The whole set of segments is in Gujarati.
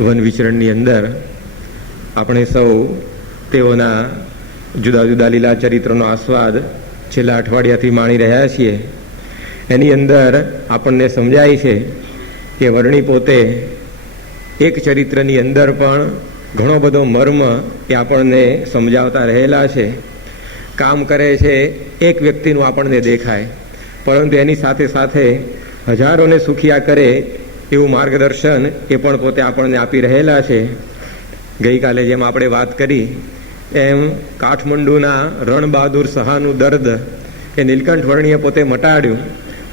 વન વિચરણની અંદર આપણે સૌ તેઓના જુદા જુદા લીલા ચરિત્રનો આસ્વાદ છેલ્લા અઠવાડિયાથી માણી રહ્યા છીએ. એની અંદર આપણને સમજાય છે કે વર્ણી પોતે એક ચરિત્રની અંદર પણ ઘણો બધો મર્મ એ આપણને સમજાવતા રહેલા છે. કામ કરે છે એક વ્યક્તિનું આપણને દેખાય, પરંતુ એની સાથે સાથે હજારોને સુખિયા કરે એવું માર્ગદર્શન એ પણ પોતે આપણને આપી રહેલા છે. ગઈકાલે જેમ આપણે વાત કરી એમ કાઠમંડુના રણબહાદુર શાહનું દર્દ એ નીલકંઠ વર્ણીએ પોતે મટાડ્યું,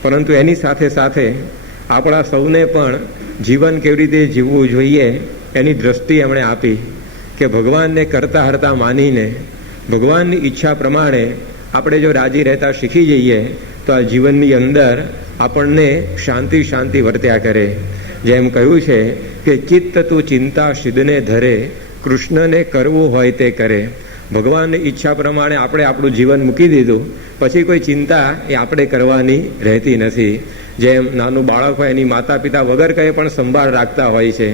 પરંતુ એની સાથે સાથે આપણા સૌને પણ જીવન કેવી રીતે જીવવું જોઈએ એની દ્રષ્ટિ એમણે આપી કે ભગવાનને કરતા હરતા માનીને ભગવાનની ઈચ્છા પ્રમાણે આપણે જો રાજી રહેતા શીખી જઈએ તો આ જીવનની અંદર આપણને શાંતિ શાંતિ વર્ત્યા કરે. જેમ કહ્યું છે કે ચિત્ત તું ચિંતા સિદ્ધને ધરે, કૃષ્ણને કરવું હોય તે કરે. ભગવાનની ઈચ્છા પ્રમાણે આપણે આપણું જીવન મૂકી દીધું પછી કોઈ ચિંતા એ આપણે કરવાની રહેતી નથી. જેમ નાનું બાળક હોય એની માતા પિતા વગર કહે પણ સંભાળ રાખતા હોય છે,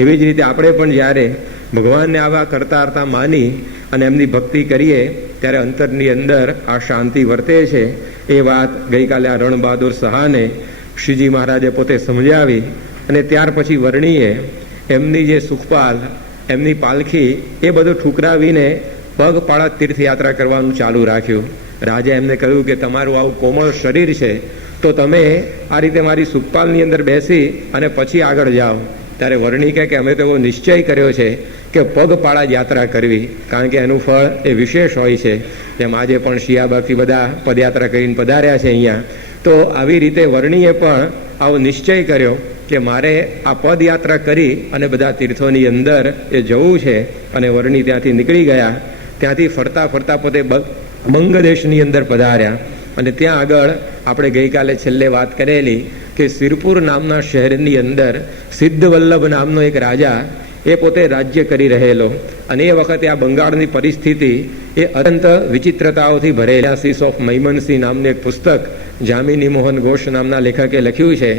એવી જ રીતે આપણે પણ જ્યારે ભગવાનને આવા કરતા હરતા માની અને એમની ભક્તિ કરીએ ત્યારે અંતરની અંદર આ શાંતિ વર્તે છે. એ વાત ગઈકાલે આ રણબહાદુર શાહને શ્રીજી મહારાજે પોતે સમજાવી અને ત્યાર પછી વર્ણીએ એમની જે સુખપાલ એમની પાલખી એ બધું ઠુકરાવીને પગપાળા તીર્થયાત્રા કરવાનું ચાલુ રાખ્યું. રાજા એમને કહ્યું કે તમારું આવું કોમળ શરીર છે તો તમે આ રીતે મારી સુખપાલની અંદર બેસી અને પછી આગળ જાઓ. ત્યારે વર્ણી કહે કે અમે તો એવો નિશ્ચય કર્યો છે કે પગપાળા યાત્રા કરવી, કારણ કે એનું ફળ એ વિશેષ હોય છે. જેમ આજે પણ શિયાબાગથી બધા પદયાત્રા કરીને પધાર્યા છે અહીંયા, તો આવી રીતે વર્ણીએ પણ આવો નિશ્ચય કર્યો કે મારે આ પદયાત્રા કરી અને બધા તીર્થોની અંદર એ જવું છે. અને વર્ણી ત્યાંથી નીકળી ગયા. ત્યાંથી ફરતા ફરતા પોતે બંગદેશની અંદર પધાર્યા અને ત્યાં આગળ આપણે ગઈકાલે છેલ્લે વાત કરેલી કે સિરપુર નામના શહેરની અંદર સિદ્ધવલ્લભ નામનો એક રાજા એ પોતે રાજ્ય કરી રહેલો. અને એ વખતે આ બંગાળની પરિસ્થિતિ એ અત્યંત વિચિત્રતાઓથી ભરેલા. સીસ ઓફ મૈમનસિંહ નામનું એક પુસ્તક જામિની મોહન ઘોષ નામના લેખકે લખ્યું છે.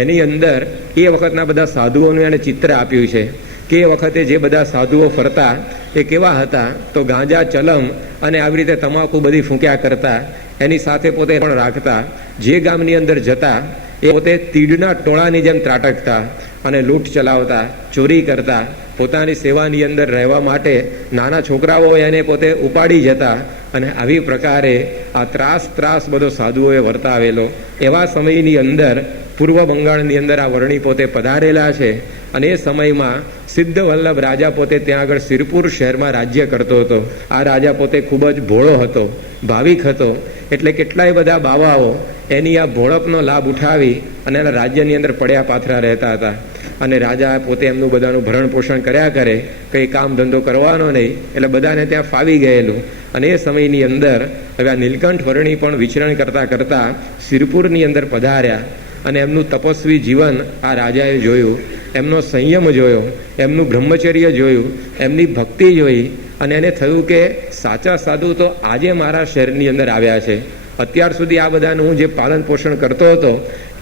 એની અંદર એ વખતના બધા સાધુઓનું એને ચિત્ર આપ્યું છે કે એ વખતે જે બધા સાધુઓ ફરતા એ કેવા હતા, તો ગાંજા ચલમ અને આવી રીતે તમાકુ બધી ફૂંક્યા કરતા, એની સાથે પોતે પણ રાખતા. જે ગામની અંદર જતા એ પોતે તીડના ટોળાની જેમ ત્રાટકતા અને લૂંટ ચલાવતા, ચોરી કરતા. પોતાની સેવાની અંદર રહેવા માટે નાના છોકરાઓ એને પોતે ઉપાડી જતા અને આવી પ્રકારે આ ત્રાસ બધો સાધુઓએ વર્તાવેલો. એવા સમયની અંદર પૂર્વ બંગાળની અંદર આ વર્ણી પોતે પધારેલા છે. અને એ સમયમાં સિદ્ધવલ્લભ રાજા પોતે ત્યાં આગળ સિરપુર શહેરમાં રાજ્ય કરતો હતો. આ રાજા પોતે ખૂબ જ ભોળો હતો, ભાવિક હતો. એટલે કેટલાય બધા બાવાઓ એની આ ભોળપનો લાભ ઉઠાવી અને એના રાજ્યની અંદર પડ્યા પાથરા રહેતા હતા. અને રાજા પોતે એમનું બધાનું ભરણ પોષણ કર્યા કરે, કંઈ કામ ધંધો કરવાનો નહીં, એટલે બધાને ત્યાં ફાવી ગયેલું. અને એ સમયની અંદર હવે આ નીલકંઠ વર્ણી પણ વિચરણ કરતા કરતા સિરપુરની અંદર પધાર્યા. અને એમનું તપસ્વી જીવન આ રાજાએ જોયું, એમનો સંયમ જોયો, એમનું બ્રહ્મચર્ય જોયું, એમની ભક્તિ જોઈ. અને એને થયું કે સાચા સાધુ તો આજે મારા શહેરની અંદર આવ્યા છે. અત્યાર સુધી આ બધાનું હું જે પાલન પોષણ કરતો હતો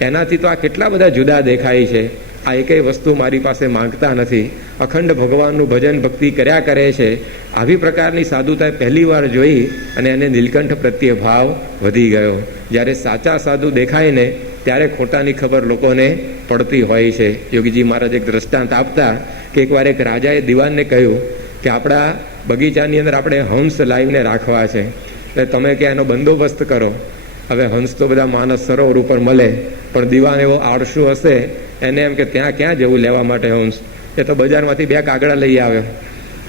એનાથી તો આ કેટલા બધા જુદા દેખાય છે. આ એકેય વસ્તુ મારી પાસે માંગતા નથી, અખંડ ભગવાનનું ભજન ભક્તિ કર્યા કરે છે. આવી પ્રકારની સાધુતા પહેલી વાર જોઈ અને એને નીલકંઠ પ્રત્યે ભાવ વધી ગયો. જ્યારે સાચા સાધુ દેખાય ને ત્યારે ખોટાની ખબર લોકોને પડતી હોય છે. યોગીજી મહારાજ એક દ્રષ્ટાંત આપતા કે એકવાર એક રાજાએ દિવાનને કહ્યું કે આપણા બગીચાની અંદર આપણે હંસ લાવીને રાખવા છે, એટલે તમે કે એનો બંદોબસ્ત કરો. હવે હંસ તો બધા માનસ સરોવર ઉપર મળે, પણ દિવાન એવો આળસુ હશે, એને એમ કે ત્યાં ક્યાં જવું લેવા માટે હંસ. એ તો બજારમાંથી 2 કાગડા લઈ આવ્યો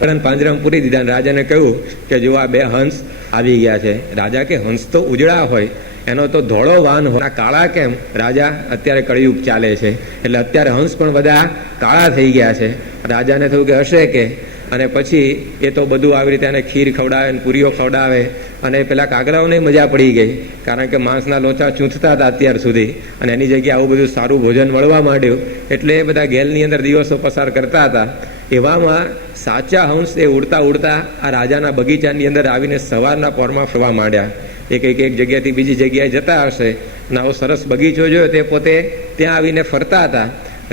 અને પાંજરામાં પૂરી દીધા. રાજાને કહ્યું કે જો આ 2 હંસ આવી ગયા છે. રાજા કે હંસ તો ઉજળા હોય, એનો તો ધોળો વાન હોય, કાળા કેમ? રાજા અત્યારે કળિયુગ ચાલે છે એટલે અત્યારે હંસ પણ બધા કાળા થઈ ગયા છે. રાજાને થયું કે હશે કે. અને પછી એ તો બધું આવી રીતે એને ખીર ખવડાવે, પૂરીઓ ખવડાવે. અને પેલા કાગડાઓને મજા પડી ગઈ, કારણ કે માંસના લોચા ચૂંથતા હતા અત્યાર સુધી, અને એની જગ્યાએ આવું બધું સારું ભોજન મળવા માંડ્યું. એટલે એ બધા ગેલની અંદર દિવસો પસાર કરતા હતા. એવામાં સાચા હંસ એ ઉડતા ઉડતા આ રાજાના બગીચાની અંદર આવીને સવારના પોરમાં ફરવા માંડ્યા. એક જગ્યાથી બીજી જગ્યાએ જતા હશે અને આવો સરસ બગીચો જોયો તે પોતે ત્યાં આવીને ફરતા હતા.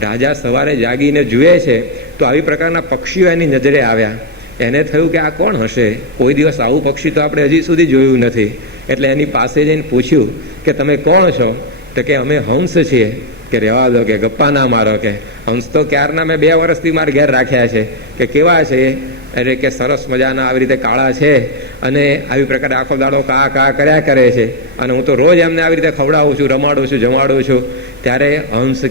રાજા સવારે જાગીને જુએ છે તો આવી પ્રકારના પક્ષીઓ એની નજરે આવ્યા. એને થયું કે આ કોણ હશે, કોઈ દિવસ આવું પક્ષી તો આપણે હજી સુધી જોયું નથી. એટલે એની પાસે જઈને પૂછ્યું કે તમે કોણ છો? તો કે અમે હંસ છીએ. કે રહેવા દો, કે ગપ્પા ના મારો, કે હંસ તો ક્યારના મેં 2 વર્ષથી મારા ઘેર રાખ્યા છે. કે કેવા છે? એટલે કે સરસ મજાના આવી રીતે કાળા છે અને આવી પ્રકારે આખો દાડો કા કા કર્યા કરે છે અને હું તો રોજ એમને આવી રીતે ખવડાવું છું, રમાડું છું, જમાડું છું. ત્યારે હંસ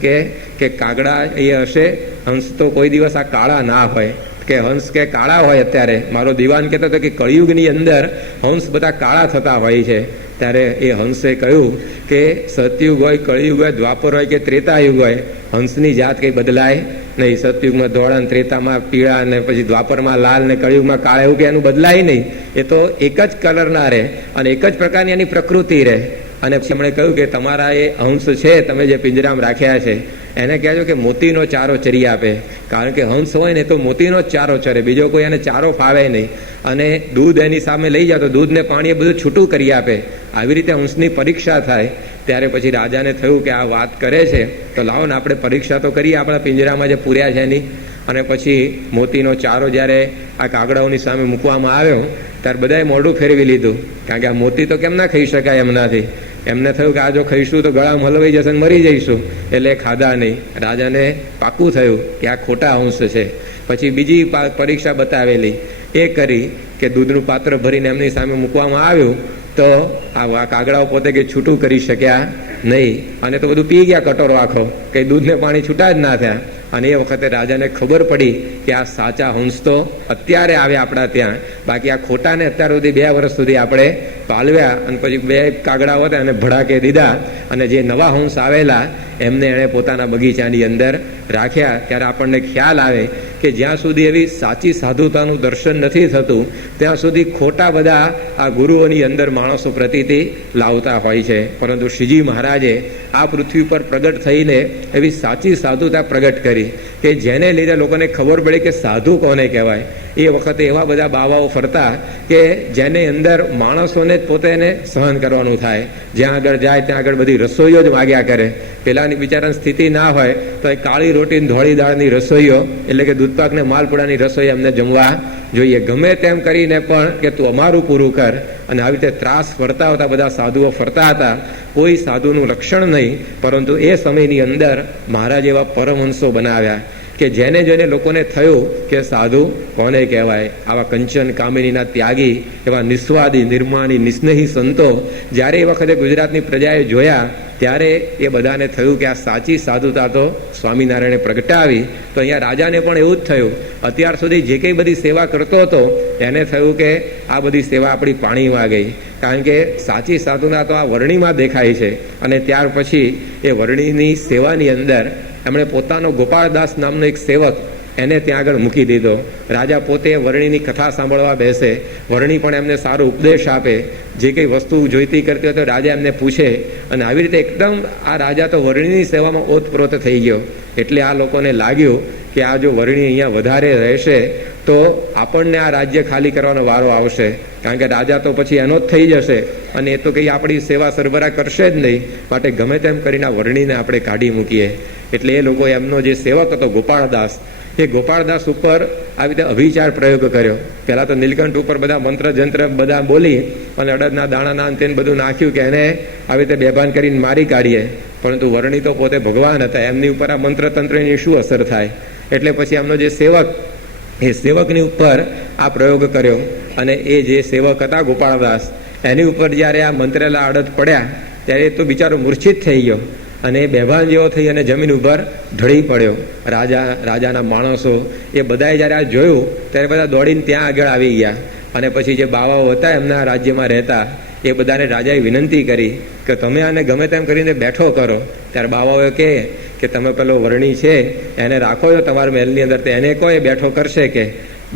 કે કાગડા એ હશે, હંસ તો કોઈ દિવસ આ કાળા ના હોય. કે હંસ કે કાળા હોય. અત્યારે મારો દીવાન કહેતો હતો કે કળિયુગની અંદર હંસ બધા કાળા થતા હોય છે. ત્યારે એ હંસે કહ્યું કે સતયુગ હોય, કળિયુગ હોય, દ્વાપર હોય કે ત્રેતાયુગ હોય, હંસની જાત કંઈ બદલાય નહીં. સતયુગમાં ધોળા, ત્રેતામાં પીળા, ને પછી દ્વાપરમાં લાલ, ને કળિયુગમાં કાળા, એવું કે એનું બદલાય નહીં. એ તો એક જ કલરના રહે અને એક જ પ્રકારની એની પ્રકૃતિ રહે. અને પછી એમણે કહ્યું કે તમારા એ હંસ છે તમે જે પિંજરામાં રાખ્યા છે એને કહેજો કે મોતીનો ચારો ચરી આપે. કારણ કે હંસ હોય ને તો મોતીનો જ ચારો ચરે, બીજો કોઈ એને ચારો ફાવે નહીં. અને દૂધ એની સામે લઈ જાઓ તો દૂધ ને પાણી એ બધું છૂટું કરી આપે. આવી રીતે હંસની પરીક્ષા થાય. ત્યારે પછી રાજાને થયું કે આ વાત કરે છે તો લાવો ને આપણે પરીક્ષા તો કરીએ આપણા પિંજરામાં જે પૂર્યા છે એની. અને પછી મોતીનો ચારો જ્યારે આ કાગડાઓની સામે મૂકવામાં આવ્યો ત્યારે બધાએ મોઢું ફેરવી લીધું. કારણ કે આ મોતી તો કેમ ના ખાઈ શકાય એમનાથી. એમને થયું કે આ જો ખાઈશું તો ગળામાં હલવાઈ જશે ને મરી જઈશું. એટલે ખાધા નહીં. રાજાને પાકું થયું કે આ ખોટા હંસ છે. પછી બીજી પરીક્ષા બતાવેલી એ કરી કે દૂધનું પાત્ર ભરીને એમની સામે મૂકવામાં આવ્યું તો આ કાગડાઓ પોતે કે છૂટું કરી શક્યા નહીં અને તો બધું પી ગયા કટોરો આખો. કંઈ દૂધને પાણી છૂટા જ ના થયા. અને એ વખતે રાજાને ખબર પડી કે આ સાચા હંસ તો અત્યારે આવ્યા આપણા ત્યાં, બાકી આ ખોટાને અત્યાર સુધી 2 વર્ષ સુધી આપણે પાલવ્યા અને પછી 2 કાગડાઓ હતા અને ભડાકે દીધા. અને જે નવા હંસ આવેલા એમને એણે પોતાના બગીચાની અંદર રાખ્યા. ત્યારે આપણને ખ્યાલ આવે કે જ્યાં સુધી એવી સાચી સાધુતાનું દર્શન નથી થતું ત્યાં સુધી ખોટા બધા આ ગુરુઓની અંદર માણસો પ્રતીતિ લાવતા હોય છે. પરંતુ શ્રીજી મહારાજે આ પૃથ્વી પર પ્રગટ થઈને એવી સાચી સાધુતા પ્રગટ કરી કે જેને લીધે લોકોને ખબર પડી કે સાધુ કોને કહેવાય. એ વખતે એવા બધા બાવાઓ ફરતા કે જેને અંદર માણસોને જ પોતે એને સહન કરવાનું થાય. જ્યાં આગળ જાય ત્યાં આગળ બધી રસોઈઓ જ માગ્યા કરે. પેલાની બિચારાની સ્થિતિ ના હોય તો એ કાળી રોટી ધોળી દાળની રસોઈઓ એટલે કે દૂધપાક ને માલપુડાની રસોઈ એમને જમવા જોઈએ. ગમે તેમ કરીને પણ કે તું અમારું પૂરું કર. અને આવી રીતે ત્રાસ ફરતા હતા બધા સાધુઓ ફરતા હતા. કોઈ સાધુનું લક્ષણ નહીં. પરંતુ એ સમયની અંદર મહારાજ એવા પરમહંસો બનાવ્યા કે જેને જોઈને લોકોને થયું કે સાધુ કોને કહેવાય. આવા કંચન કામિનીના ત્યાગી, એવા નિસ્વાદી, નિર્માણી, નિસ્નેહી સંતો જ્યારે એ વખતે ગુજરાતની પ્રજાએ જોયા ત્યારે એ બધાને થયું કે આ સાચી સાધુતા તો સ્વામિનારાયણે પ્રગટાવી. તો અહીંયા રાજાને પણ એવું જ થયું. અત્યાર સુધી જે કંઈ બધી સેવા કરતો હતો એને થયું કે આ બધી સેવા આપણી પાણીમાં ગઈ. કારણ કે સાચી સાધુતા તો આ વર્ણીમાં દેખાય છે. અને ત્યાર પછી એ વર્ણીની સેવાની અંદર એમણે પોતાનો ગોપાળદાસ નામનો એક સેવક એને ત્યાં આગળ મૂકી દીધો. રાજા પોતે વર્ણીની કથા સાંભળવા બેસે. વર્ણી પણ એમને સારો ઉપદેશ આપે. જે કંઈ વસ્તુ જોઈતી કરતી હોય તો રાજા એમને પૂછે. અને આવી રીતે એકદમ આ રાજા તો વર્ણીની સેવામાં ઓતપ્રોત થઈ ગયો. એટલે આ લોકોને લાગ્યું કે આ જો વર્ણી અહીંયા વધારે રહેશે તો આપણને આ રાજ્ય ખાલી કરવાનો વારો આવશે. કારણ કે રાજા તો પછી એનો જ થઈ જશે અને એ તો કંઈ આપણી સેવા સરભરા કરશે જ નહીં. માટે ગમે તેમ કરીને આ વર્ણીને આપણે કાઢી મૂકીએ. એટલે એ લોકો એમનો જે સેવક હતો ગોપાળદાસ, એ ગોપાળદાસ ઉપર આવી રીતે અભિચાર પ્રયોગ કર્યો. પહેલા તો નીલકંઠ ઉપર બધા મંત્ર જંત્ર બધા બોલી અને અડદના દાણાના અંતે બધું નાખ્યું કે એને આવી રીતે બેભાન કરીને મારી કાઢીએ. પરંતુ વર્ણી તો પોતે ભગવાન હતા, એમની ઉપર આ મંત્ર તંત્રની શું અસર થાય. એટલે પછી એમનો જે સેવક, એ સેવકની ઉપર આ પ્રયોગ કર્યો. અને એ જે સેવક હતા ગોપાળદાસ, એની ઉપર જ્યારે આ મંત્રેલા અડદ પડ્યા ત્યારે એ તો બિચારો મૂર્છિત થઈ ગયો અને બેભાન જેવો થઈ અને જમીન ઉપર ઢળી પડ્યો. રાજાના માણસો એ બધાએ જ્યારે આ જોયું ત્યારે બધા દોડીને ત્યાં આગળ આવી ગયા. અને પછી જે બાવાઓ હતા એમના રાજ્યમાં રહેતા એ બધાને રાજાએ વિનંતી કરી કે તમે આને ગમે તેમ કરીને બેઠો કરો. ત્યારે બાવાઓએ કહે કે તમે પેલો વર્ણી છે એને રાખો છો તમારા મહેલની અંદર, તો એને કોઈ બેઠો કરશે કે.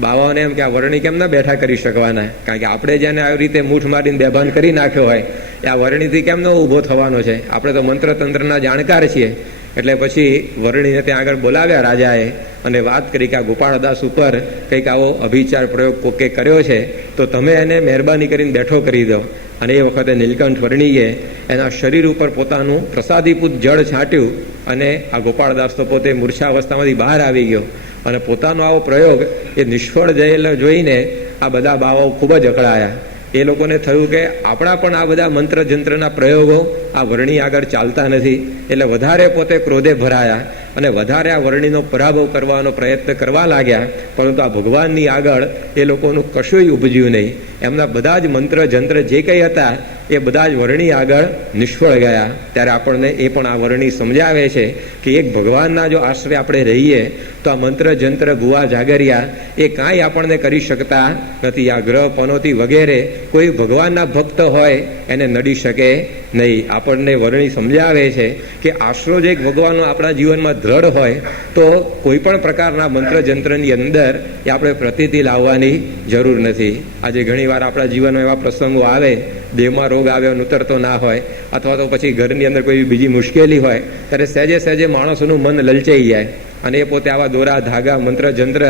બાવાઓને એમ કે આ વર્ણી કેમ ના બેઠા કરી શકવાના. કારણ કે આપણે જેને આવી રીતે મૂઠ મારીને બેભાન કરી નાખ્યો હોય એ આ વર્ણીથી કેમ ન ઊભો થવાનો છે. આપણે તો મંત્ર તંત્રના જાણકાર છીએ. એટલે પછી વર્ણીને ત્યાં આગળ બોલાવ્યા રાજાએ અને વાત કરી કે આ ગોપાળદાસ ઉપર કંઈક આવો અભિચાર પ્રયોગ કોકે કર્યો છે તો તમે એને મહેરબાની કરીને બેઠો કરી દો. અને એ વખતે નીલકંઠ વર્ણીએ એના શરીર ઉપર પોતાનું પ્રસાદીપૂત જળ છાંટ્યું અને આ ગોપાળદાસ તો પોતે મૂર્છાવસ્થામાંથી બહાર આવી ગયો અને પોતાનો આવો પ્રયોગ એ નિષ્ફળ જયેલો જોઈને આ બધા બાવાઓ ખૂબ જ અકળાયા. એ લોકોને થયું કે આપણા પણ આ બધા મંત્ર જંત્રના પ્રયોગો આ વર્ણી આગળ ચાલતા નથી, એટલે વધારે પોતે ક્રોધે ભરાયા અને વધારે આ વર્ણીનો પરાભવ કરવાનો પ્રયત્ન કરવા લાગ્યા. પરંતુ આ ભગવાનની આગળ એ લોકોનું કશુંય ઉપજ્યું નહીં. એમના બધા જ મંત્ર જંત્ર જે કંઈ હતા એ બધા જ વર્ણી આગળ નિષ્ફળ ગયા. ત્યારે આપણને એ પણ આ વર્ણી સમજાવે છે કે એક ભગવાનના જો આશ્રય આપણે રહીએ તો આ મંત્ર જંત્ર ભુવા જાગરિયા એ કાંઈ આપણને કરી શકતા નથી. આ ગ્રહ પનોતી વગેરે કોઈ ભગવાનના ભક્ત હોય એને નડી શકે નહીં. આપણને વર્ણી સમજાવે છે કે આશરો જે ભગવાનનો આપણા જીવનમાં દ્રઢ હોય તો કોઈ પણ પ્રકારના મંત્ર જંત્રની અંદર એ આપણે પ્રતીતિ લાવવાની જરૂર નથી. આજે ઘણીવાર આપણા જીવનમાં એવા પ્રસંગો આવે, દેહમાં રોગ આવ્યો ઉતરતો ના હોય, અથવા તો પછી ઘરની અંદર કોઈ બીજી મુશ્કેલી હોય, ત્યારે સહેજે સહેજે માણસોનું મન લલચાઈ જાય અને એ પોતે આવા દોરા ધાગા મંત્ર જંત્ર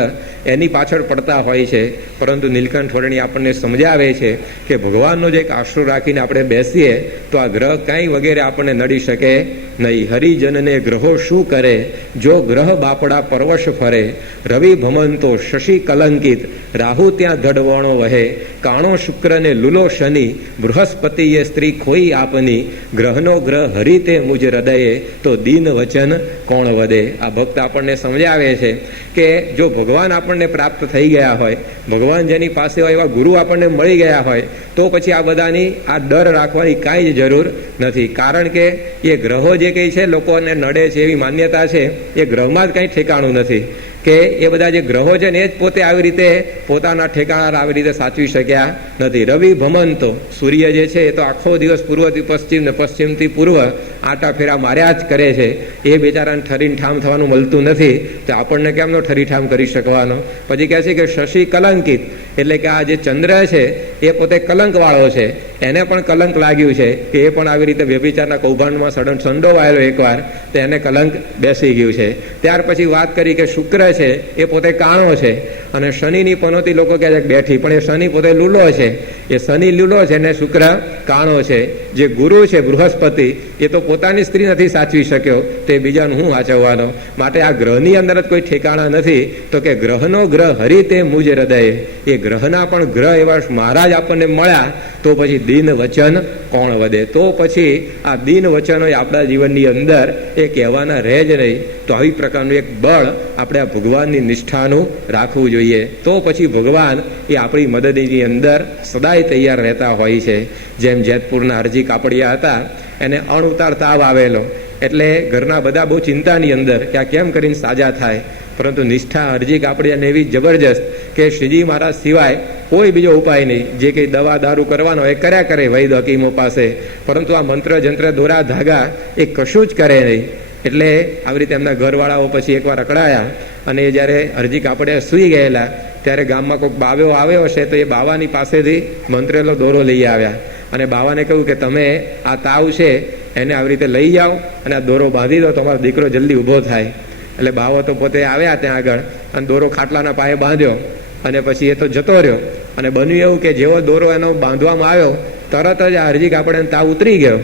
એની પાછળ પડતા હોય છે. પરંતુ નીલકંઠ વર્ણી આપણને સમજાવે છે કે ભગવાનનો જે એક આશરો રાખીને આપણે બેસીએ તો આ ગ્રહ કાંઈ વગેરે આપણને નડી શકે નહીં. હરિજનને ગ્રહો શું કરે, જો ગ્રહ બાપડા પરવશ ફરે, રવિ ભમંતો શશી કલંકિત, રાહુ ત્યાં ધડવણો વહે, કાણો શુક્રને લુલો શનિ, બૃહસ્પતિએ સ્ત્રી ખોઈ આપની, ગ્રહનો ગ્રહ હરિતે મુજ હૃદયે, તો દીન વચન કોણ વધે. આ ભક્ત આપણને સમજાવે છે કે જો ભગવાન આપણને પ્રાપ્ત થઈ ગયા હોય, ભગવાન જેની પાસે હોય એવા ગુરુ આપણને મળી ગયા હોય તો પછી આ બધાની આ ડર રાખવાની કાંઈ જ જરૂર નથી. કારણ કે એ ગ્રહો જે કંઈ છે લોકોને નડે છે એવી માન્યતા છે એ ગ્રહમાં જ કંઈ ઠેકાણું નથી કે એ બધા જે ગ્રહો છે ને એ જ પોતે આવી રીતે પોતાના ઠેકાણા આવી રીતે સાચવી શક્યા નથી. રવિ ભમંતો સૂર્ય જે છે એ તો આખો દિવસ પૂર્વથી પશ્ચિમ ને પશ્ચિમથી પૂર્વ આટા ફેરા માર્યા જ કરે છે. એ બિચારાને ઠરીને ઠામ થવાનું મળતું નથી તો આપણને કેમનો ઠરીઠામ કરી શકવાનો. પછી કહે છે કે શશી કલંકિત, એટલે કે આ જે ચંદ્ર છે એ પોતે કલંકવાળો છે, એને પણ કલંક લાગ્યું છે કે એ પણ આવી રીતે વ્યભિચારના કૌભાંડમાં સંડોવાયેલો એકવાર તો એને કલંક બેસી ગયું છે. ત્યાર પછી વાત કરી કે શુક્ર છે એ પોતે કાણો છે અને શનિની પનોતી લોકો કહે છે બેઠી, પણ એ શનિ પોતે લૂલો છે. એ શનિ લૂલો છે ને શુક્ર કાણો છે. જે ગુરુ છે બૃહસ્પતિ એ તો પોતાની સ્ત્રી નથી સાચવી શક્યો તે બીજાનું હું વાંચવવાનો. માટે આ ગ્રહની અંદર જ કોઈ ઠેકાણા નથી. તો કે ગ્રહનો ગ્રહ હરિ તે મુજ હૃદયે, એ ગ્રહના પણ ગ્રહ એવા મહારાજ આપણને મળ્યા તો પછી દીન વચન કોણ વધે. તો પછી આ દીન વચનો આપણા જીવનની અંદર એ કહેવાના રહે જ નહીં. તો આવી પ્રકારનું એક બળ આપણે આ ભગવાનની નિષ્ઠાનું રાખવું જોઈએ. તો પછી ભગવાન એ આપણી મદદની અંદર સદાય તૈયાર રહેતા હોય છે. જેમ જેતપુરના હરજી કાપડિયા હતા, એને અણઉતાર તાવ આવેલો એટલે ઘરના બધા બહુ ચિંતાની અંદર કે આ કેમ કરીને સાજા થાય. પરંતુ નિષ્ઠા હરજી કાપડિયાને એવી જબરજસ્ત કે શ્રીજી મહારાજ સિવાય કોઈ બીજો ઉપાય નહીં. જે કંઈ દવા દારૂ કરવાનો એ કર્યા કરે વૈદ હકીમો પાસે, પરંતુ આ મંત્ર જંત્ર દોરા ધાગા એ કશું જ કરે નહીં. એટલે આવી રીતે એમના ઘરવાળાઓ પછી એકવાર અકળાયા અને જ્યારે હરજી કાપડિયા સૂઈ ગયેલા ત્યારે ગામમાં કોઈક બાવ્યો આવ્યો હશે તો એ બાવાની પાસેથી મંત્રેલો દોરો લઈ આવ્યા અને બાવાને કહ્યું કે તમે આ તાવ છે એને આવી રીતે લઈ જાઓ અને આ દોરો બાંધી દો તો તમારો દીકરો જલ્દી ઊભો થાય. એટલે બાવો તો પોતે આવ્યા ત્યાં આગળ અને દોરો ખાટલાના પાયે બાંધ્યો અને પછી એ તો જતો રહ્યો. અને બન્યું એવું કે જેવો દોરો એનો બાંધવામાં આવ્યો તરત જ આ હરજી કાપડિયાનો તાવ ઉતરી ગયો.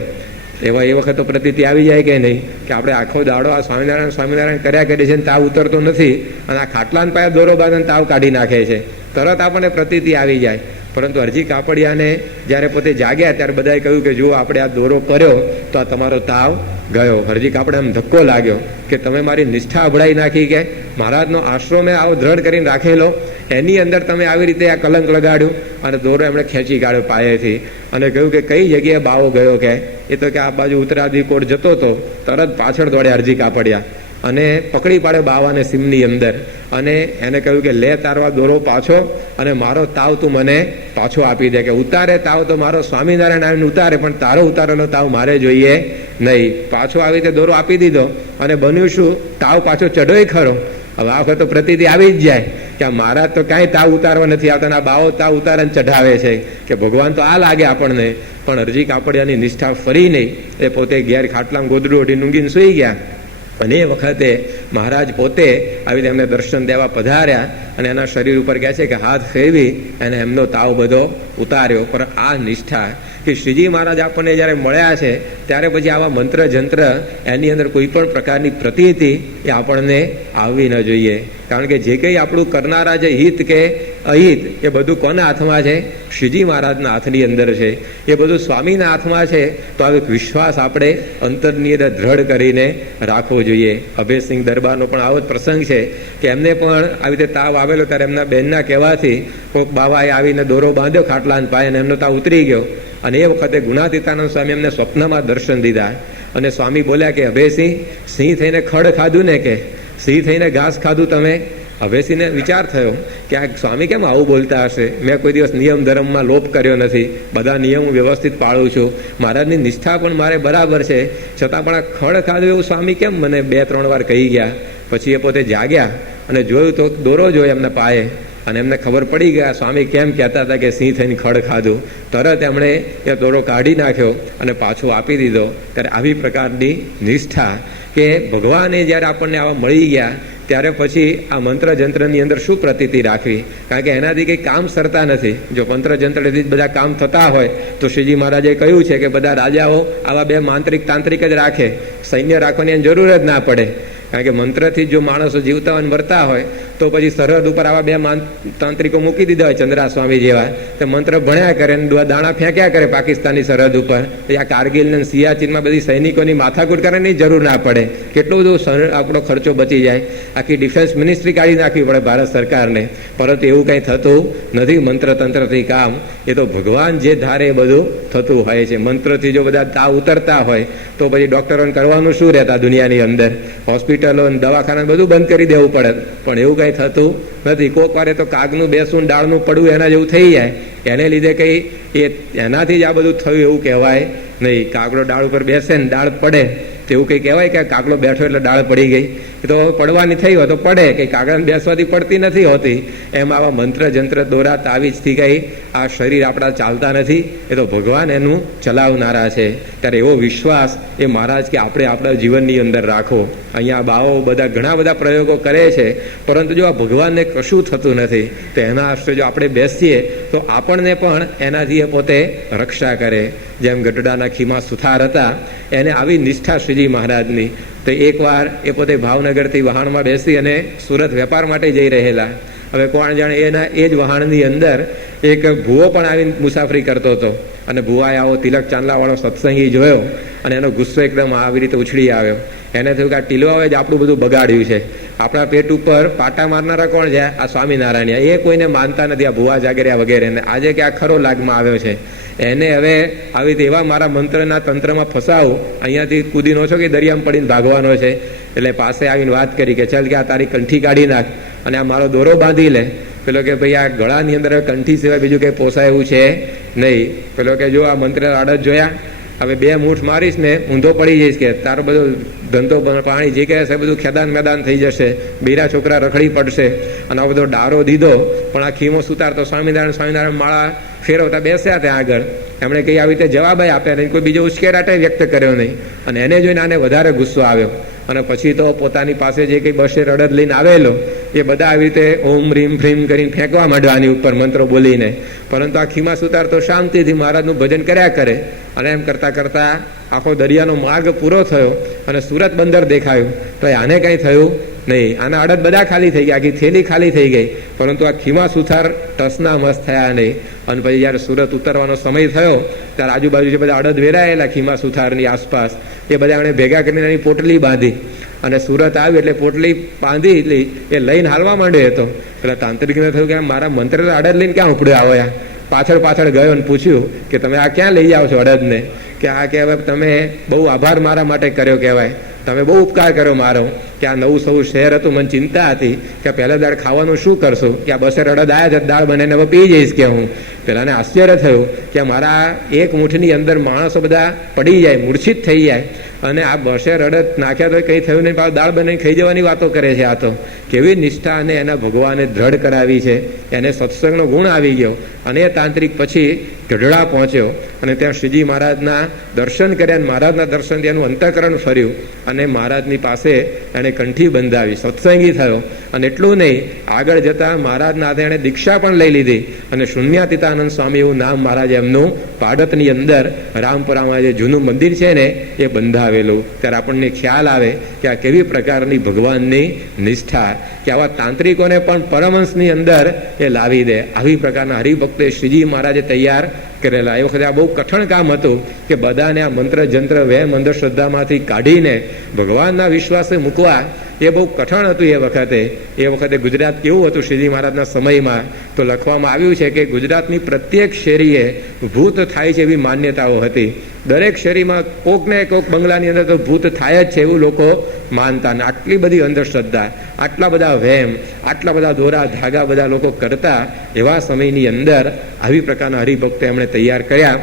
એવા એ વખત તો પ્રતીતિ આવી જાય કે નહીં કે આપણે આખો દાડો આ સ્વામિનારાયણ કર્યા કરીએ છીએ તાવ ઉતરતો નથી અને આ ખાટલાના પાયે દોરો બાંધીને તાવ કાઢી નાખે છે, તરત આપણને પ્રતીતિ આવી જાય. પરંતુ હરજી કાપડિયાને જ્યારે પોતે જાગ્યા ત્યારે બધાએ કહ્યું કે જુઓ આપણે આ દોરો કર્યો તો આ તમારો તાવ ગયો. હરજી કાપડિયાને ધક્કો લાગ્યો કે તમે મારી નિષ્ઠા અભડાઈ નાખી, કે મહારાજનો આશરો મેં આવો દ્રઢ કરીને રાખેલો એની અંદર તમે આવી રીતે આ કલંક લગાડ્યું અને દોરો એમણે ખેંચી કાઢ્યો પાયેથી. અને કહ્યું કે કઈ જગ્યાએ બાવો ગયો, કે એ તો કે આ બાજુ ઉત્તરાદી કોટ જતો હતો, તરત પાછળ દોડ્યા હરજી કાપડિયા અને પકડી પાડે બાવાને સીમની અંદર અને એને કહ્યું કે લે તારવા દોરો પાછો અને મારો તાવ તું મને પાછો આપી દે. કે ઉતારે તાવ તો મારો સ્વામિનારાયણ આવીને ઉતારે, પણ તારો ઉતારેલો તાવ મારે જોઈએ નહીં. પાછો આવી રીતે દોરો આપી દીધો અને બન્યું શું, તાવ પાછો ચઢોય ખરો. હવે આ વખત તો પ્રતીતિ આવી જ જાય કે આ મહારાજ તો કાંઈ તાવ ઉતારવા નથી આવતા, આ બાવો તાવ ઉતારે ચઢાવે છે કે ભગવાન તો આ લાગે આપણને. પણ હરજી કાપડિયાની નિષ્ઠા ફરી નહીં. એ પોતે ઘેર ખાટલામાં ગોદડું ઓઢી ઊંઘીને સૂઈ ગયા. અને એ વખતે મહારાજ પોતે આવી રીતે એમને દર્શન દેવા પધાર્યા અને એના શરીર ઉપર કહે છે કે હાથ ફેરવી અને એમનો તાવ બધો ઉતાર્યો. પણ આ નિષ્ઠા કે શ્રીજી મહારાજ આપણને જ્યારે મળ્યા છે ત્યારે પછી આવા મંત્ર જંત્ર એની અંદર કોઈ પણ પ્રકારની પ્રતીતિ એ આપણને આવવી ન જોઈએ. કારણ કે જે કંઈ આપણું કરનારા છે, હિત કે અહિત, એ બધું કોના હાથમાં છે? શ્રીજી મહારાજના હાથની અંદર છે. એ બધું સ્વામીના હાથમાં છે. તો આ એક વિશ્વાસ આપણે અંતરની અંદર દ્રઢ કરીને રાખવો જોઈએ. અભયસિંહ દરબારનો પણ આવો જ પ્રસંગ છે કે એમને પણ આવી રીતે તાવ આવેલો ત્યારે એમના બહેનના કહેવાથી કોઈક બાવાએ આવીને દોરો બાંધ્યો ખાટલાને પાય અને એમનો તાવ ઉતરી ગયો. અને એ વખતે ગુણાતીતાનંદ સ્વામી એમને સ્વપ્નમાં દર્શન દીધા અને સ્વામી બોલ્યા કે અભયસિંહ, સિંહ થઈને ખડ ખાધું ને, કે સિંહ થઈને ઘાસ ખાધું તમે? અભયસિંહને વિચાર થયો કે આ સ્વામી કેમ આવું બોલતા હશે? મેં કોઈ દિવસ નિયમ ધર્મમાં લોપ કર્યો નથી, બધા નિયમ વ્યવસ્થિત પાળું છું, મહારાજની નિષ્ઠા પણ મારે બરાબર છે, છતાં પણ આ ખડ ખાધું એવું સ્વામી કેમ મને 2-3 વાર કહી ગયા? પછી એ પોતે જાગ્યા અને જોયું તો દોરો જોયો એમના પાયે અને એમને ખબર પડી ગયા સ્વામી કેમ કહેતા હતા કે સિંહ થઈને ખડ ખાધું. તરત એમણે એ દોરો કાઢી નાખ્યો અને પાછો આપી દીધો. ત્યારે આવી પ્રકારની નિષ્ઠા કે ભગવાને જ્યારે આપણને આવા મળી ગયા ત્યારે પછી આ મંત્ર જંત્રની અંદર શું પ્રતીતિ રાખવી? કારણ કે એનાથી કંઈ કામ સરતા નથી. જો મંત્ર જંત્રથી બધા કામ થતા હોય તો શ્રીજી મહારાજે કહ્યું છે કે બધા રાજાઓ આવા 2 માંત્રિક તાંત્રિક જ રાખે, સૈન્ય રાખવાની જરૂર જ ના પડે. કારણ કે મંત્રથી જો માણસો જીવતા હોય મરતા હોય તો પછી સરહદ ઉપર આવા 2 તાંત્રિકો મૂકી દીધા હોય, ચંદ્રા સ્વામી જેવા, તે મંત્ર ભણ્યા કરે અને દાણા ફેંક્યા કરે પાકિસ્તાની સરહદ ઉપર. આ કારગિલ ને સિયાચીનમાં બધી સૈનિકોની માથાકૂટ કરવાની જરૂર ના પડે. કેટલો બધો આપણો ખર્ચો બચી જાય. આખી ડિફેન્સ મિનિસ્ટ્રી કાઢી નાખવી પડે ભારત સરકારને. પરંતુ એવું કંઈ થતું નથી મંત્ર તંત્રથી કામ. એ તો ભગવાન જે ધારે એ બધું થતું હોય છે. મંત્રથી જો બધા તાવ ઉતરતા હોય તો પછી ડોક્ટરોને કરવાનું શું રહેતા દુનિયાની અંદર? હોસ્પિટલો દવાખાના બધું બંધ કરી દેવું પડે. પણ એવું કંઈ થતું નથી. કોઈક વારે તો કાગનું બેસવું, ડાળનું પડવું એના જેવું થઈ જાય. એને લીધે કંઈ એનાથી જ આ બધું થયું એવું કહેવાય નહીં. કાગડો ડાળ ઉપર બેસે ને ડાળ પડે તેવું કંઈ કહેવાય કે કાગડો બેઠો એટલે ડાળ પડી ગઈ? એ તો પડવાની થઈ હોય તો પડે, કંઈ કાગડાને બેસવાથી પડતી નથી હોતી. એમ આવા મંત્ર જંત્ર દોરા તાવીજથી કંઈ આ શરીર આપણા ચાલતા નથી. એ તો ભગવાન એનું ચલાવનારા છે. ત્યારે એવો વિશ્વાસ એ મહારાજ કે આપણે આપણા જીવનની અંદર રાખો. અહીંયા બાવો બધા ઘણા બધા પ્રયોગો કરે છે, પરંતુ જો આ ભગવાનને કશું થતું નથી તો એના આશ્રય જો આપણે બેસીએ તો આપણને પણ એનાથી એ પોતે રક્ષા કરે. જેમ ગઢડાના ખીમા સુથાર હતા, એને આવી નિષ્ઠા શ્રીજી મહારાજની. તો એકવાર એ પોતે ભાવનગરથી વહાણમાં બેસી અને સુરત વેપાર માટે જઈ રહેલા. હવે કોણ જાણે એના એ જ વહાણની અંદર એક ભૂવો પણ આવીને મુસાફરી કરતો હતો અને ભૂવાએ આવો તિલક ચાંદલાવાળો સત્સંગી જોયો અને એનો ગુસ્સો એકદમ આવી રીતે ઉછળી આવ્યો. એને થયું કે આ ટીલવાએ જ આપણું બધું બગાડ્યું છે. આપણા પેટ ઉપર પાટા મારનારા કોણ છે? આ સ્વામિનારાયણ. એ કોઈને માનતા નથી, આ ભૂવા જાગર્યા વગેરે. આજે કે આ ખરો લાગમાં આવ્યો છે. એને હવે આવી રીતે એવા મારા મંત્રના તંત્રમાં ફસાવું, અહીંયાથી કૂદીનો છો કે દરિયામાં પડીને ભાગવાનો છે? એટલે પાસે આવીને વાત કરી કે ચાલ કે આ તારી કંઠી કાઢી નાખ અને આ મારો દોરો બાંધી લે. પેલો કે ભાઈ આ ગળાની અંદર કંઠી સિવાય બીજું કંઈ પોસાય એવું છે નહીં. પેલો કે જો આ મંત્ર આડત જોયા, હવે 2 મૂઠ મારીશ ને ઊંધો પડી જઈશ, કે તારો બધો ધંધો પાણી જે કહે છે બધું ખેદાન મેદાન થઈ જશે, બીરા છોકરા રખડી પડશે. અને આ બધો ડારો દીધો. પણ આ ખીમો સુતાર તો સ્વામિનારાયણ માળા ફેરવતા બેસ્યા ત્યાં આગળ. એમણે કંઈ આવી રીતે જવાબ આપ્યા નહીં, કોઈ બીજો ઉશ્કેરાટે વ્યક્ત કર્યો નહીં. અને એને જોઈને આને વધારે ગુસ્સો આવ્યો. અને પછી તો પોતાની પાસે જે કંઈ બસે રડદ લઈને આવેલો એ બધા આવી રીતે ઓમ રીમ ફ્રીમ કરીને ફેંકવા માંડવાની ઉપર મંત્રો બોલીને. પરંતુ આ ખીમા સુતાર તો શાંતિથી મહારાજનું ભજન કર્યા કરે. અને એમ કરતાં કરતાં આખો દરિયાનો માર્ગ પૂરો થયો અને સુરત બંદર દેખાયું. તો આને કંઈ થયું નહીં. આના અડદ બધા ખાલી થઈ ગયા, આખી થેલી ખાલી થઈ ગઈ. પરંતુ આ ખીમા સુથાર ટસના મસ થયા નહીં. અને પછી જ્યારે સુરત ઉતરવાનો સમય થયો ત્યારે આજુબાજુ જે બધા અડદ વેરાયેલા ખીમા સુથારની આસપાસ એ બધા એણે ભેગા કરીને એની પોટલી બાંધી. અને સુરત આવી એટલે પોટલી બાંધી એટલી એ લઈને હાલવા માંડ્યો હતો. પેલા તાંત્રિકને થયું કે મારા મંત્ર અડદ લઈને ક્યાં ઉપડ્યો આવો? પાછળ ગયો અને પૂછ્યું કે તમે આ ક્યાં લઈ જાઓ છો અડદને? કે આ કહેવાય તમે બહુ આભાર મારા માટે કર્યો, કહેવાય તમે બહુ ઉપકાર કર્યો મારો. કે આ નવું સવું શહેર હતું, મને ચિંતા હતી કે પહેલા દાળ ખાવાનું શું કરશું, કે આ બસે અડદ આવ્યા છે, દાળ બનાવીને હવે પી જઈશ કે હું. પેલાને આશ્ચર્ય થયું કે મારા 1 મૂઠની અંદર માણસો બધા પડી જાય, મૂર્છિત થઈ જાય. અને આ બસે અડદ નાખ્યા તો કંઈ થયું નહીં, પાછું દાળ બનાવીને ખાઈ જવાની વાતો કરે છે. આ તો કેવી નિષ્ઠા અને એના ભગવાને દ્રઢ કરાવી છે. એને સત્સંગનો ગુણ આવી ગયો. અને એ તાંત્રિક પછી ગઢડા પહોંચ્યો અને ત્યાં શ્રીજી મહારાજના દર્શન કર્યા. મહારાજના દર્શનથી એનું અંતઃકરણ ફર્યું અને મહારાજની પાસે એણે કંઠી બંધાવી, સત્સંગી થયો. અને એટલું નહીં, આગળ જતા મહારાજના હાથે એણે દીક્ષા પણ લઈ લીધી અને શૂન્યાતીતાનંદ સ્વામી એવું નામ મહારાજે એમનું પાડતની અંદર રામપુરામાં જે જૂનું મંદિર છે ને એ બંધાવેલું. ત્યારે આપણને ખ્યાલ આવે કે આ કેવી પ્રકારની ભગવાનની નિષ્ઠા, કે આવા તાંત્રિકોને પણ પરમહંસની અંદર એ લાવી દે. આવી પ્રકારના હરિભક્તે શ્રીજી મહારાજે તૈયાર કરેલા. એ વખતે આ બહુ કઠણ કામ હતું કે બધાને આ મંત્ર જંત્ર વહેમ અંધશ્રદ્ધામાંથી કાઢીને ભગવાનના વિશ્વાસે મૂકવા એ બહુ કઠણ હતું. એ વખતે ગુજરાત કેવું હતું શ્રીજી મહારાજના સમયમાં, તો લખવામાં આવ્યું છે કે ગુજરાતની પ્રત્યેક શેરીએ ભૂત થાય છે એવી માન્યતાઓ હતી. દરેક શેરીમાં કોક ને કોક બંગલાની અંદર તો ભૂત થાય જ છે એવું લોકો માનતા. ને આટલી બધી અંધશ્રદ્ધા, આટલા બધા વહેમ, આટલા બધા દોરા ધાગા બધા લોકો કરતા, એવા સમયની અંદર આવી પ્રકારના હરિભક્તો એમણે તૈયાર કર્યા.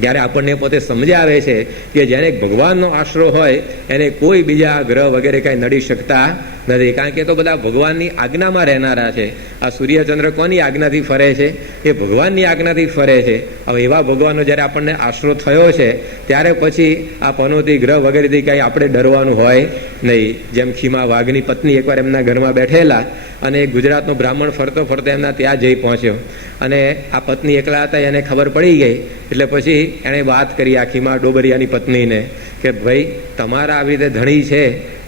જ્યારે આપણને પોતે સમજ્યા આવે છે કે જેને ભગવાનનો આશરો હોય એને કોઈ બીજા ગ્રહ વગેરે કાંઈ નડી શકતા નથી, કારણ કે તો બધા ભગવાનની આજ્ઞામાં રહેનારા છે. આ સૂર્યચંદ્ર કોની આજ્ઞાથી ફરે છે? એ ભગવાનની આજ્ઞાથી ફરે છે. હવે એવા ભગવાનનો જ્યારે આપણને આશરો થયો છે ત્યારે પછી આ પનોતી ગ્રહ વગેરેથી કાંઈ આપણે ડરવાનું હોય નહીં. જેમ ખીમા વાઘની પત્ની એકવાર એમના ઘરમાં બેઠેલા અને ગુજરાતનો બ્રાહ્મણ ફરતો ફરતો એમના ત્યાં જઈ પહોંચ્યો અને આ પત્ની એકલા હતા એને ખબર પડી ગઈ. એટલે પછી એણે વાત કરી આ ખીમા ડોબરિયાની પત્નીને કે ભાઈ તમારા આવી રીતે ધણી છે